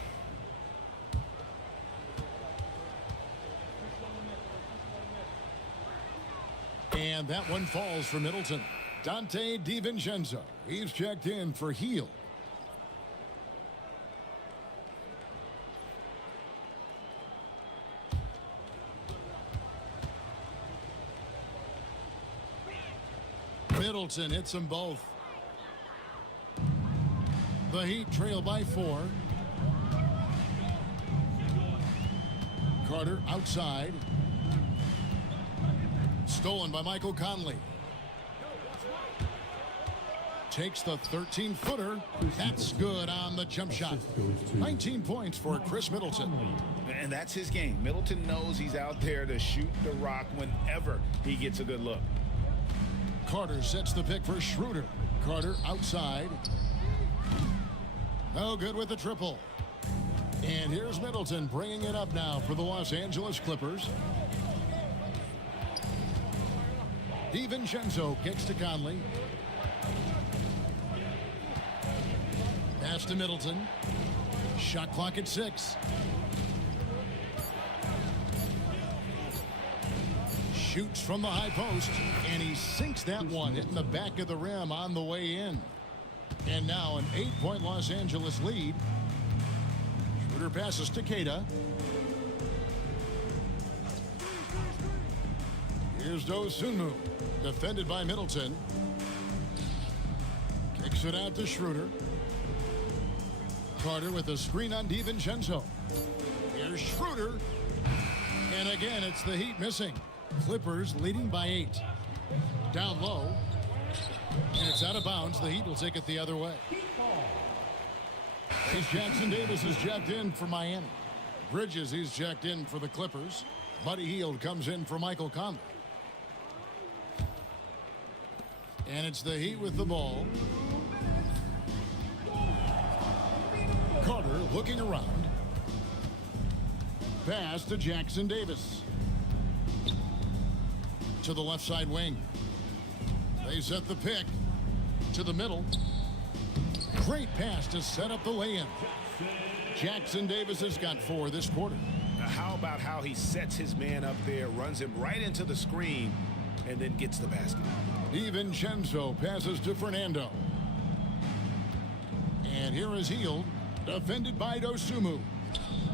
And that one falls for Middleton. Dante DiVincenzo. He's checked in for Hield. Middleton hits them both. The Heat trail by 4. Carter outside. Stolen by Michael Conley. Takes the 13-footer. That's good on the jump shot. 19 points for Chris Middleton. And that's his game. Middleton knows he's out there to shoot the rock whenever he gets a good look. Carter sets the pick for Schroeder. Carter outside. No good with the triple. And here's Middleton bringing it up now for the Los Angeles Clippers. DiVincenzo kicks to Conley. Pass to Middleton. Shot clock at 6. Shoots from the high post, and he sinks that one, hitting the back of the rim on the way in. And now an 8-point Los Angeles lead. Schroeder passes to Queta. Here's Dosunmu, defended by Middleton. Kicks it out to Schroeder. Carter with a screen on DiVincenzo. Here's Schroeder. And again, it's the Heat missing. Clippers leading by 8. Down low. And it's out of bounds. The Heat will take it the other way. As Jackson Davis is checked in for Miami. Bridges, he's checked in for the Clippers. Buddy Hield comes in for Michael Conley. And it's the Heat with the ball. Carter looking around. Pass to Jackson Davis. To the left side wing. They set the pick to the middle. Great pass to set up the lay-in. Jackson Davis has got 4 this quarter. Now how about how he sets his man up there, runs him right into the screen, and then gets the basket. DiVincenzo passes to Fernando. And here is Hield, defended by Dosunmu.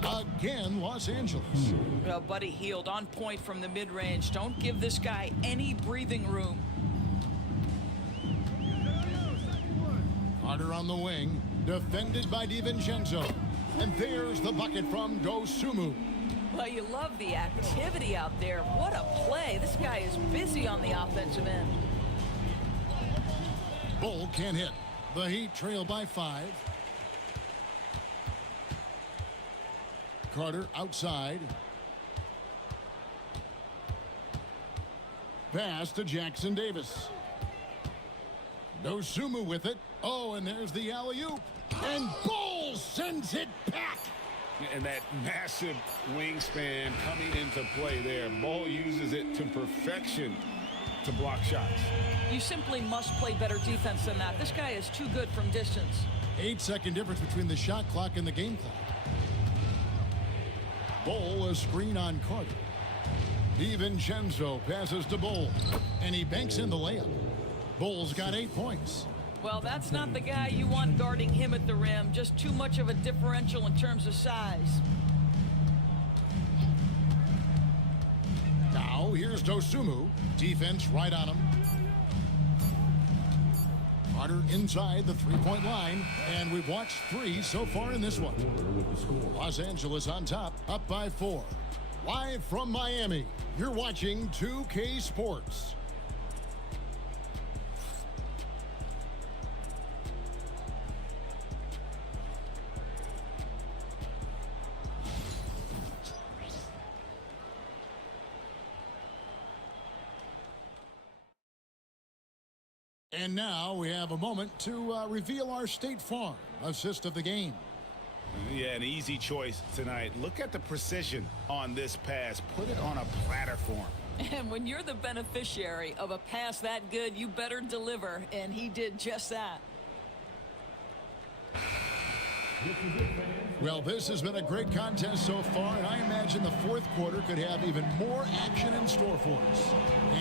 Again, Los Angeles. Well, Buddy Hield on point from the mid-range. Don't give this guy any breathing room. Carter on the wing, Defended by DiVincenzo. And there's the bucket from Dosunmu. Well, you love the activity out there. What a play. This guy is busy on the offensive end. Bull can't hit. The Heat trail by 5. Carter outside. Pass to Jackson Davis. Dosunmu with it. Oh, and there's the alley-oop. And Bull sends it back. And that massive wingspan coming into play there. Ball uses it to perfection to block shots. You simply must play better defense than that. This guy is too good from distance. 8-second difference between the shot clock and the game clock. Bull a screen on Carter. DiVincenzo passes to Bull. And he banks in the layup. Bull's got 8 points. Well, that's not the guy you want guarding him at the rim. Just too much of a differential in terms of size. Now, here's Dosunmu. Defense right on him. Carter inside the three-point line. And we've watched 3 so far in this one. Los Angeles on top, up by 4. Live from Miami, you're watching 2K Sports. And now we have a moment to reveal our State Farm assist of the game. Yeah, an easy choice tonight. Look at the precision on this pass. Put it on a platter for him. And when you're the beneficiary of a pass that good, you better deliver. And he did just that. Well, this has been a great contest so far, and I imagine the fourth quarter could have even more action in store for us.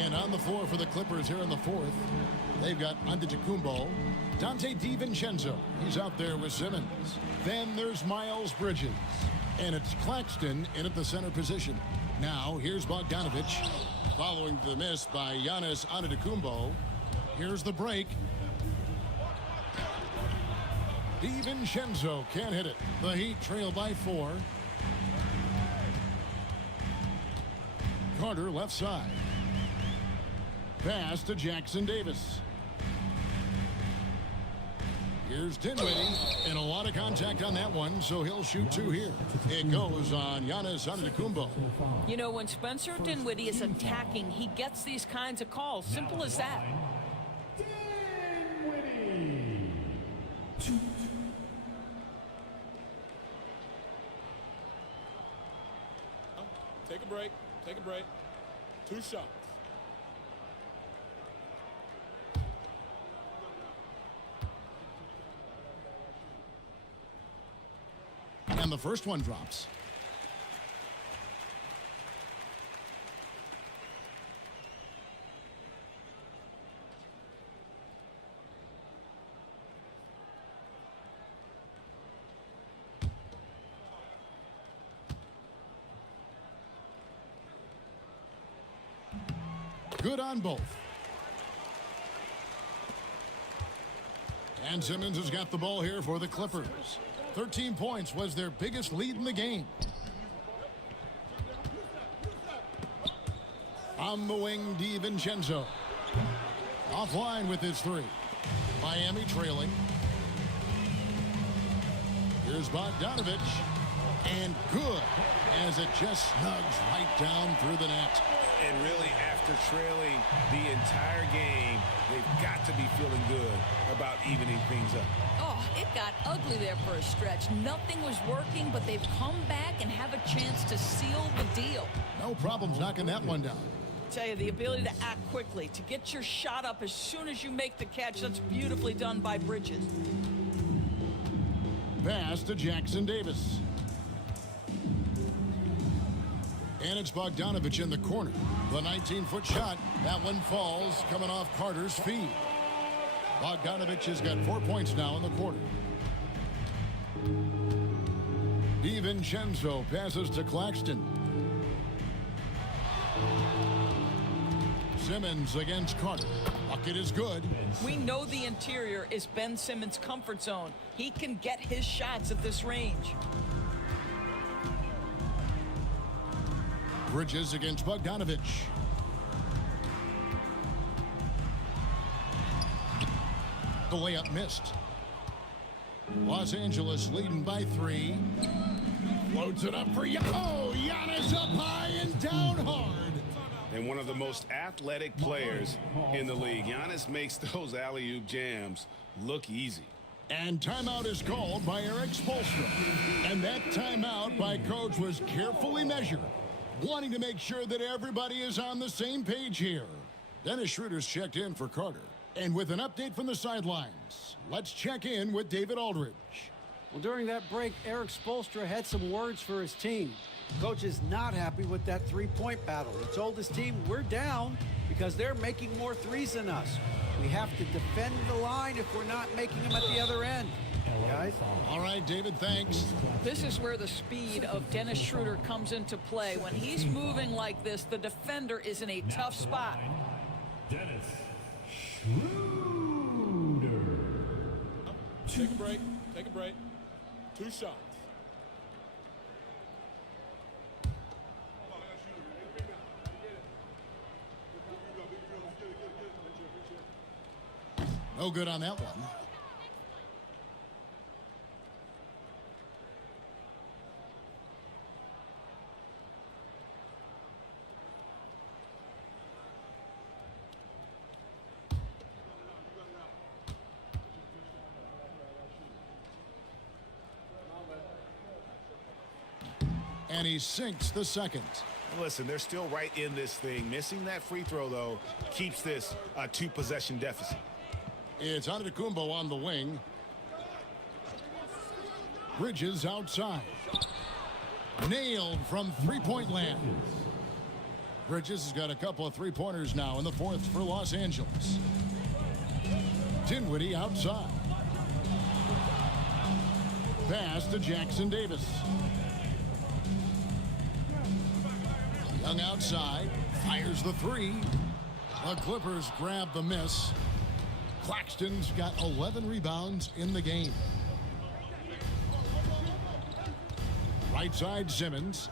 And on the floor for the Clippers here in the fourth, they've got Antetokounmpo, Dante DiVincenzo. He's out there with Simmons. Then there's Miles Bridges. And it's Claxton in at the center position. Now, here's Bogdanovich. Following the miss by Giannis Antetokounmpo. Here's the break. DiVincenzo can't hit it. The Heat trail by 4. Carter left side. Pass to Jackson Davis. Here's Dinwiddie, and a lot of contact on that one, so he'll shoot 2 here. It goes on Giannis Antetokounmpo. You know, when Spencer Dinwiddie is attacking, he gets these kinds of calls. Simple as that. Dinwiddie. Take a break. Take a break. 2 shots. And the first one drops. Good on both. And Simmons has got the ball here for the Clippers. 13 points was their biggest lead in the game. On the wing, DiVincenzo. Offline with his 3. Miami trailing. Here's Bogdanovich. And good, as it just snugs right down through the net. And really, after trailing the entire game, they've got to be feeling good about evening things up. Oh, it got ugly there for a stretch. Nothing was working, but they've come back and have a chance to seal the deal. No problems knocking that one down. I tell you, the ability to act quickly, to get your shot up as soon as you make the catch, that's beautifully done by Bridges. Pass to Jackson Davis. And it's Bogdanovich in the corner. The 19-foot shot. That one falls, coming off Carter's feed. Bogdanovich has got 4 points now in the quarter. DiVincenzo passes to Claxton. Simmons against Carter. Bucket is good. We know the interior is Ben Simmons' comfort zone. He can get his shots at this range. Bridges against Bogdanovich. The layup missed. Los Angeles leading by 3. Floats it up for Giannis up high and down hard. And one of the most athletic players in the league. Giannis makes those alley-oop jams look easy. And timeout is called by Eric Spoelstra. And that timeout by coach was carefully measured, wanting to make sure that everybody is on the same page here. Dennis Schroeder's checked in for Carter. And with an update from the sidelines, let's check in with David Aldridge. Well, during that break, Eric Spoelstra had some words for his team. Coach is not happy with that three-point battle. He told his team, we're down because they're making more threes than us. We have to defend the line if we're not making them at the other end. Guys? All right, David, thanks. This is where the speed of Dennis Schroeder comes into play. When he's moving like this, the defender is in a tough spot. Dennis Schroeder. Take a break. Take a break. 2 shots. No good on that one. And he sinks the second. Listen, they're still right in this thing. Missing that free throw, though, keeps this a 2-possession deficit. It's Antetokounmpo on the wing. Bridges outside. Nailed from three-point land. Bridges has got a couple of three-pointers now in the fourth for Los Angeles. Dinwiddie outside. Pass to Jackson Davis. Young outside. Fires the three. The Clippers grab the miss. Claxton's got 11 rebounds in the game. Right side, Simmons.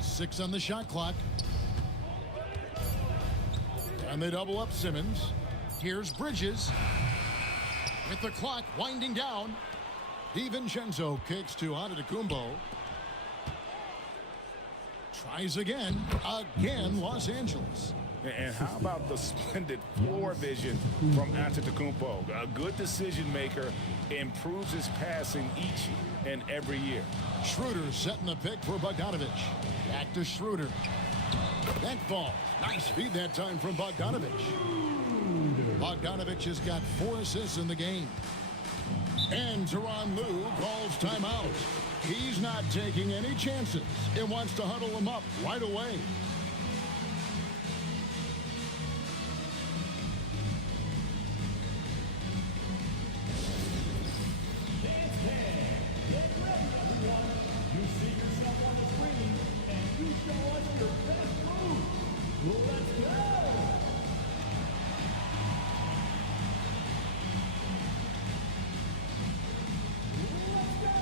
Six on the shot clock. And they double up Simmons. Here's Bridges. With the clock winding down. DiVincenzo kicks to Antetokounmpo. Tries again. Again, Los Angeles. And how about the splendid floor vision from Antetokounmpo? A good decision maker, improves his passing each and every year. Schroeder setting the pick for Bogdanovich. Back to Schroeder. That falls. Nice feed that time from Bogdanovich. Bogdanovich has got 4 assists in the game. And Tyronn Lue calls timeout. He's not taking any chances. He wants to huddle him up right away. Get ready, everyone. You see yourself on the screen, and you show us your best move. Let's go! Let's go!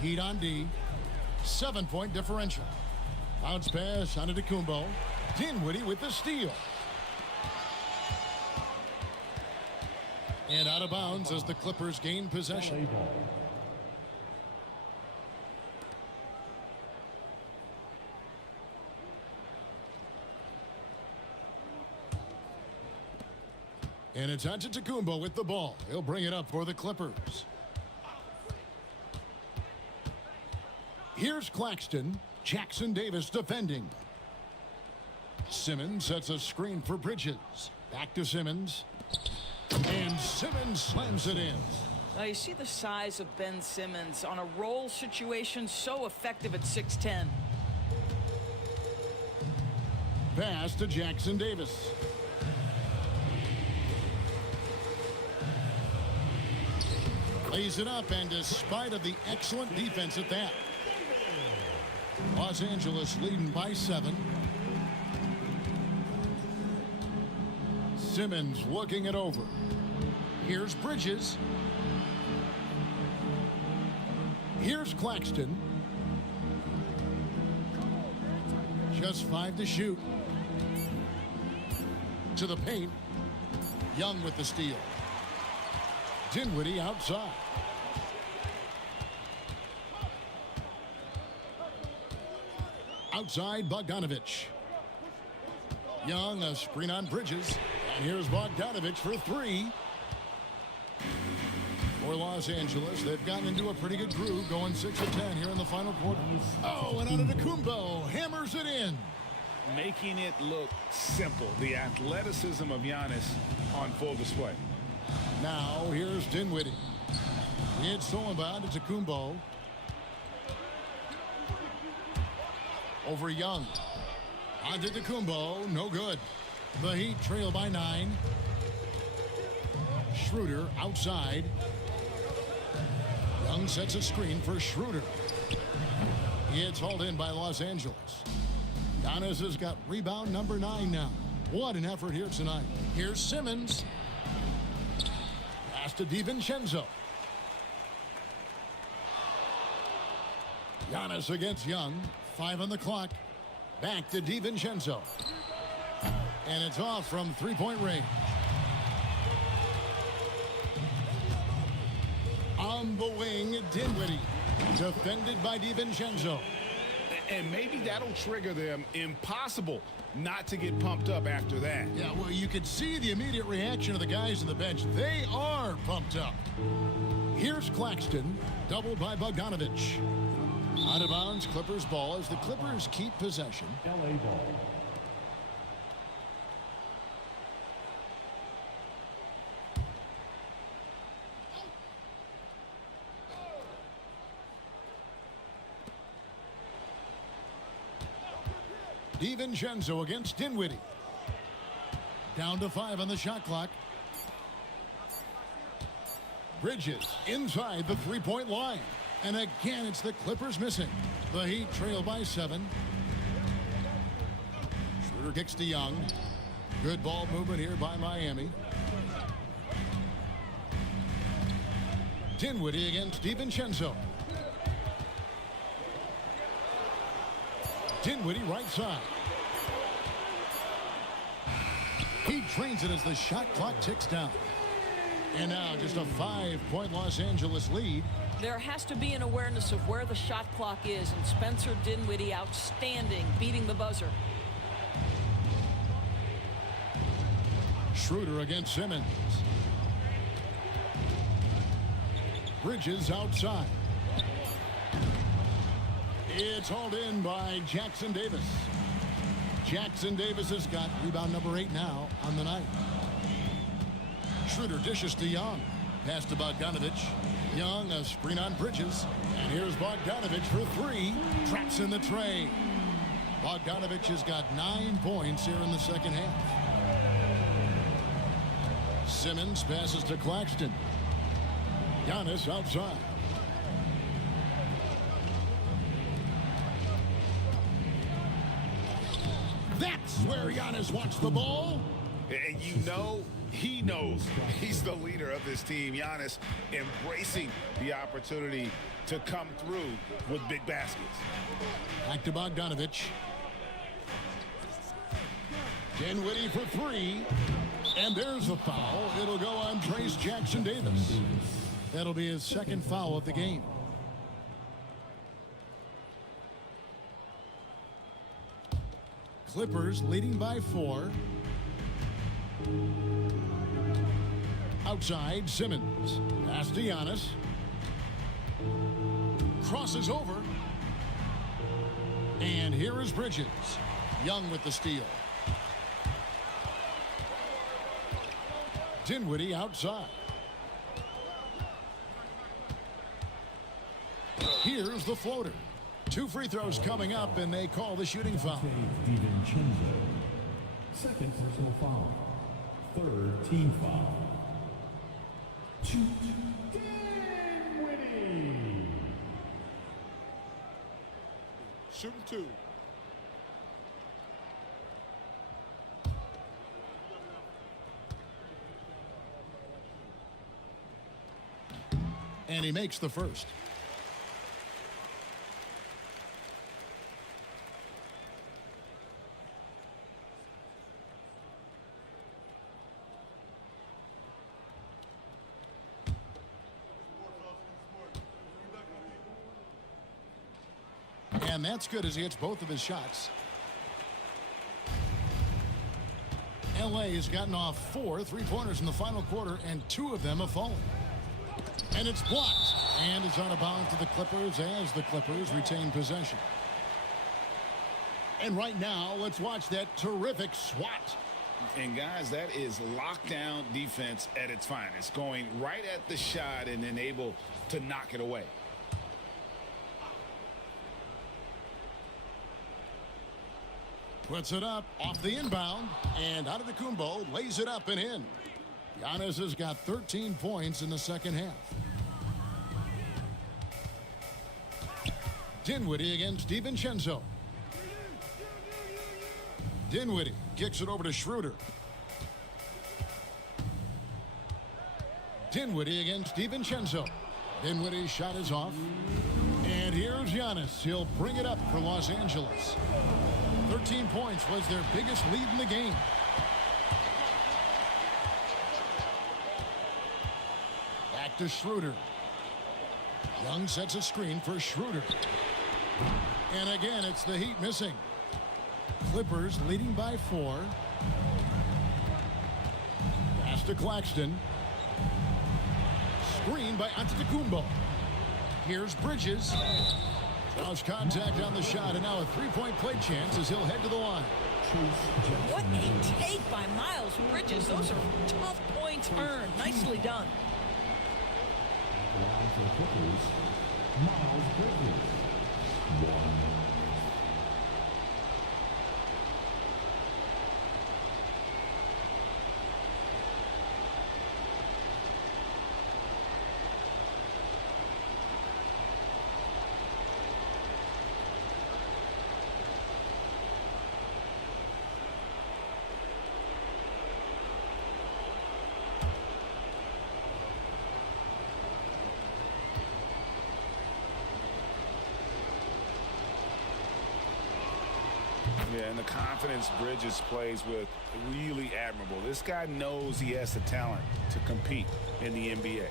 Heat on D. 7-point differential. Bounce pass onto Antetokounmpo. Dinwiddie with the steal. And out of bounds as the Clippers gain possession. And it's Antetokounmpo with the ball. He'll bring it up for the Clippers. Here's Claxton. Jackson Davis defending. Simmons sets a screen for Bridges. Back to Simmons. And Simmons slams it in. Now you see the size of Ben Simmons on a roll situation, so effective at 6'10". Pass to Jackson Davis. Lays it up, and despite of the excellent defense at that, Los Angeles leading by 7. Simmons looking it over. Here's Bridges. Here's Claxton. Just 5 to shoot. To the paint. Young with the steal. Dinwiddie outside. Outside, Bogdanovich. Young, a screen on Bridges. And here's Bogdanovich for 3. For Los Angeles, they've gotten into a pretty good groove, going 6 of 10 here in the final quarter. Oh, and Antetokounmpo hammers it in. Making it look simple. The athleticism of Giannis on full display. Now, here's Dinwiddie. It's stolen by Antetokounmpo. Over Young. Antetokounmpo, no good. The Heat trail by 9. Schroeder outside. Young sets a screen for Schroeder. It's hauled in by Los Angeles. Giannis has got rebound number 9 now. What an effort here tonight. Here's Simmons. Pass to DiVincenzo. Giannis against Young. 5 on the clock. Back to DiVincenzo. And it's off from 3-point range. On the wing, Dinwiddie. Defended by DiVincenzo. And maybe that'll trigger them. Impossible not to get pumped up after that. Yeah, well, you could see the immediate reaction of the guys on the bench. They are pumped up. Here's Claxton, doubled by Bogdanovich. Out of bounds, Clippers ball as the Clippers keep possession. LA ball. DiVincenzo against Dinwiddie. Down to 5 on the shot clock. Bridges inside the 3-point line. And again, it's the Clippers missing. The Heat trail by 7. Schroeder kicks to Young. Good ball movement here by Miami. Dinwiddie against DiVincenzo. Dinwiddie right side. He trains it as the shot clock ticks down. And now just a 5-point Los Angeles lead. There has to be an awareness of where the shot clock is, and Spencer Dinwiddie outstanding, beating the buzzer. Schroeder against Simmons. Bridges outside. It's hauled in by Jackson Davis. Jackson Davis has got rebound number 8 now on the night. Schroeder dishes to Young. Pass to Bogdanovich. Young, a screen on Bridges. And here's Bogdanovich for 3. Traps in the tray. Bogdanovich has got 9 points here in the second half. Simmons passes to Claxton. Giannis outside. That's where Giannis wants the ball. And you know, he knows he's the leader of this team. Giannis embracing the opportunity to come through with big baskets. Back to Bogdanovich. Dinwiddie for three. And there's the foul. It'll go on Trace Jackson-Davis. That'll be his second foul of the game. Clippers leading by 4. Outside, Simmons. Pass to Giannis. Crosses over. And here is Bridges. Young with the steal. Dinwiddie outside. Here's the floater. 2 free throws coming up, and they call the shooting foul. DiVincenzo. Second personal foul. Third team foul. Dinwiddie. Shooting 2. And he makes the first. And that's good as he hits both of his shots. LA has gotten off 4 3-pointers in the final quarter, and 2 of them have fallen. And it's blocked. And it's out of bounds to the Clippers as the Clippers retain possession. And right now, let's watch that terrific swat. And guys, that is lockdown defense at its finest. Going right at the shot and then able to knock it away. Puts it up off the inbound, and Antetokounmpo lays it up and in. Giannis has got 13 points in the second half. Dinwiddie against DiVincenzo. Dinwiddie kicks it over to Schroeder. Dinwiddie against DiVincenzo. Dinwiddie's shot is off. And here's Giannis. He'll bring it up for Los Angeles. 13 points was their biggest lead in the game. Back to Schroeder. Young sets a screen for Schroeder. And again, it's the Heat missing. Clippers leading by 4. Pass to Claxton. Screen by Antetokounmpo. Here's Bridges. Draws contact on the shot, and now a 3-point play chance as he'll head to the line. What a take by Miles Bridges. Those are tough points earned. Nicely done. For the Clippers, Miles Bridges. 1. Yeah, and the confidence Bridges plays with, really admirable. This guy knows he has the talent to compete in the NBA.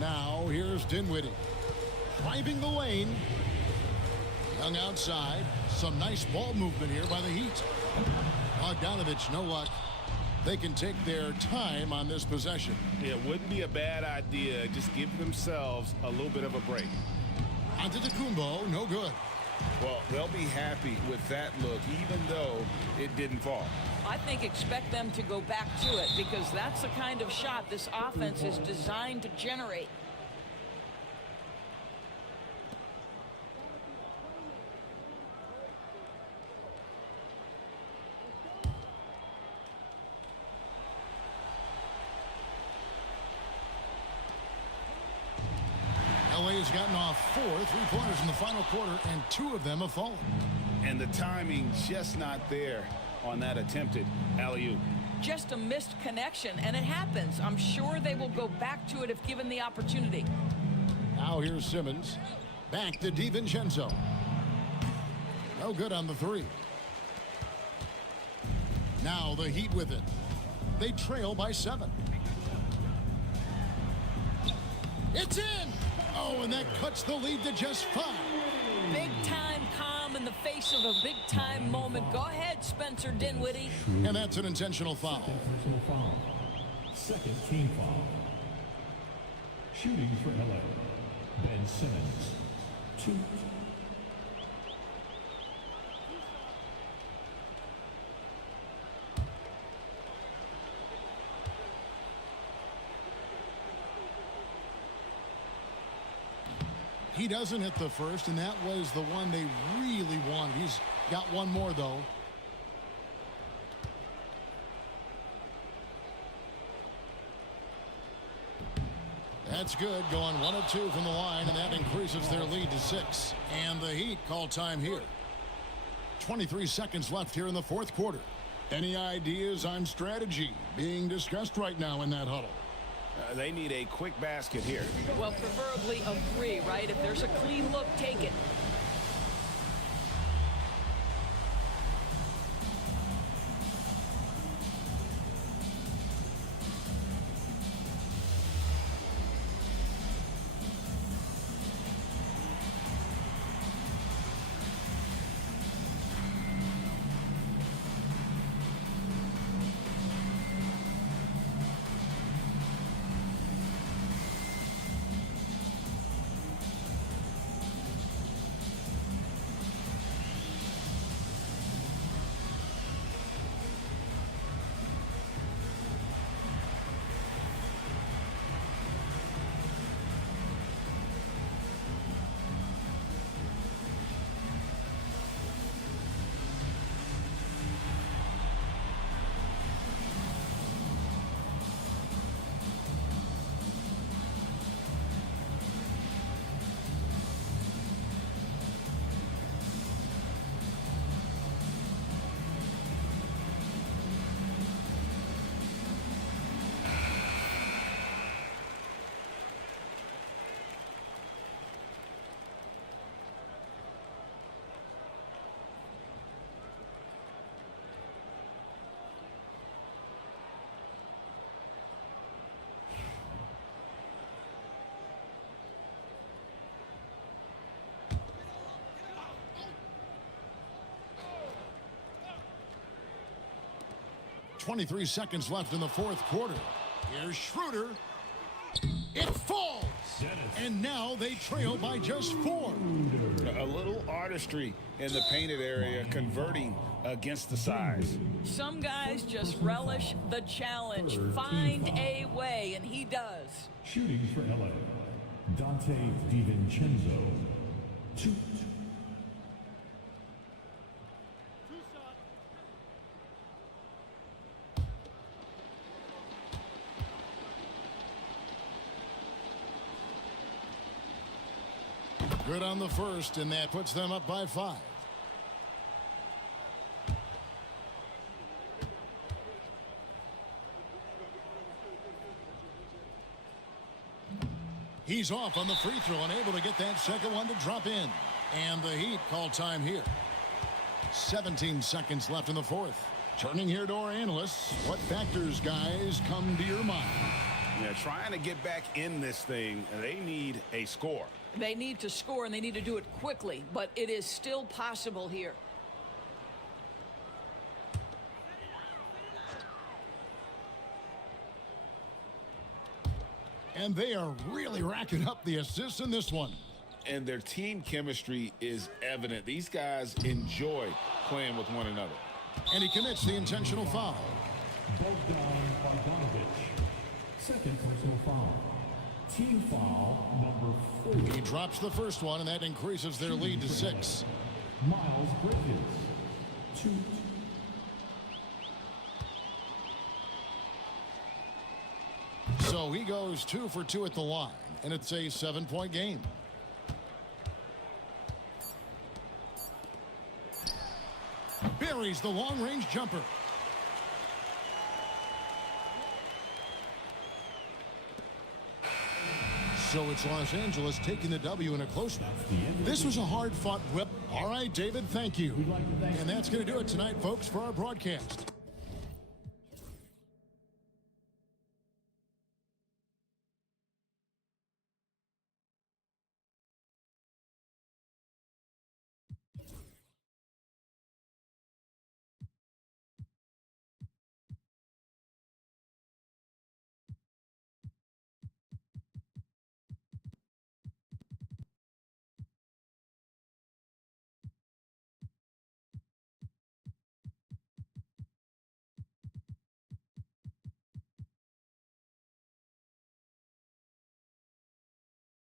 Now here's Dinwiddie. Driving the lane. Young outside. Some nice ball movement here by the Heat. Bogdanovich, no luck. They can take their time on this possession. It wouldn't be a bad idea. Just give themselves a little bit of a break. Antetokounmpo, no good. Well, they'll be happy with that look, even though it didn't fall. I think expect them to go back to it because that's the kind of shot this offense is designed to generate. LA has gotten off 4 3-pointers in the final quarter, and 2 of them have fallen. And the timing just not there on that attempted alley-oop. Just a missed connection, and it happens. I'm sure they will go back to it if given the opportunity. Now here's Simmons. Back to DiVincenzo. No good on the three. Now the Heat with it. They trail by 7. It's in! Oh, and that cuts the lead to just 5. Big time calm in the face of a big time moment. Go ahead, Spencer Dinwiddie. And that's an intentional foul. Personal foul. Second team foul. Shooting for LA. Ben Simmons. 2. He doesn't hit the first, and that was the one they really wanted. He's got one more, though. That's good, going 1 of 2 from the line, and that increases their lead to 6. And the Heat call time here. 23 seconds left here in the fourth quarter. Any ideas on strategy being discussed right now in that huddle? They need a quick basket here. Well, preferably a 3, right? If there's a clean look, take it. .23 seconds left in the fourth quarter. Here's Schroeder. It falls. And now they trail by just 4. A little artistry in the painted area, converting against the size. Some guys just relish the challenge. Find a way, and he does. Shooting for LA. Dante DiVincenzo. 2. Good on the first, and that puts them up by 5. He's off on the free throw and able to get that second one to drop in. And the Heat call time here. 17 seconds left in the fourth. Turning here to our analysts. What factors, guys, come to your mind? Yeah, trying to get back in this thing, they need a score. They need to score, and they need to do it quickly, but it is still possible here. And they are really racking up the assists in this one. And their team chemistry is evident. These guys enjoy playing with one another. And he commits the intentional foul. Second personal foul. Team foul number 4. He drops the first one, and that increases their lead to 6. Miles Bridges. 2. So he goes 2 for 2 at the line, and it's a 7-point game. Buries the long-range jumper. So it's Los Angeles taking the W in a close one. This was a hard-fought. All right, David, thank you. And that's going to do it tonight, folks, for our broadcast.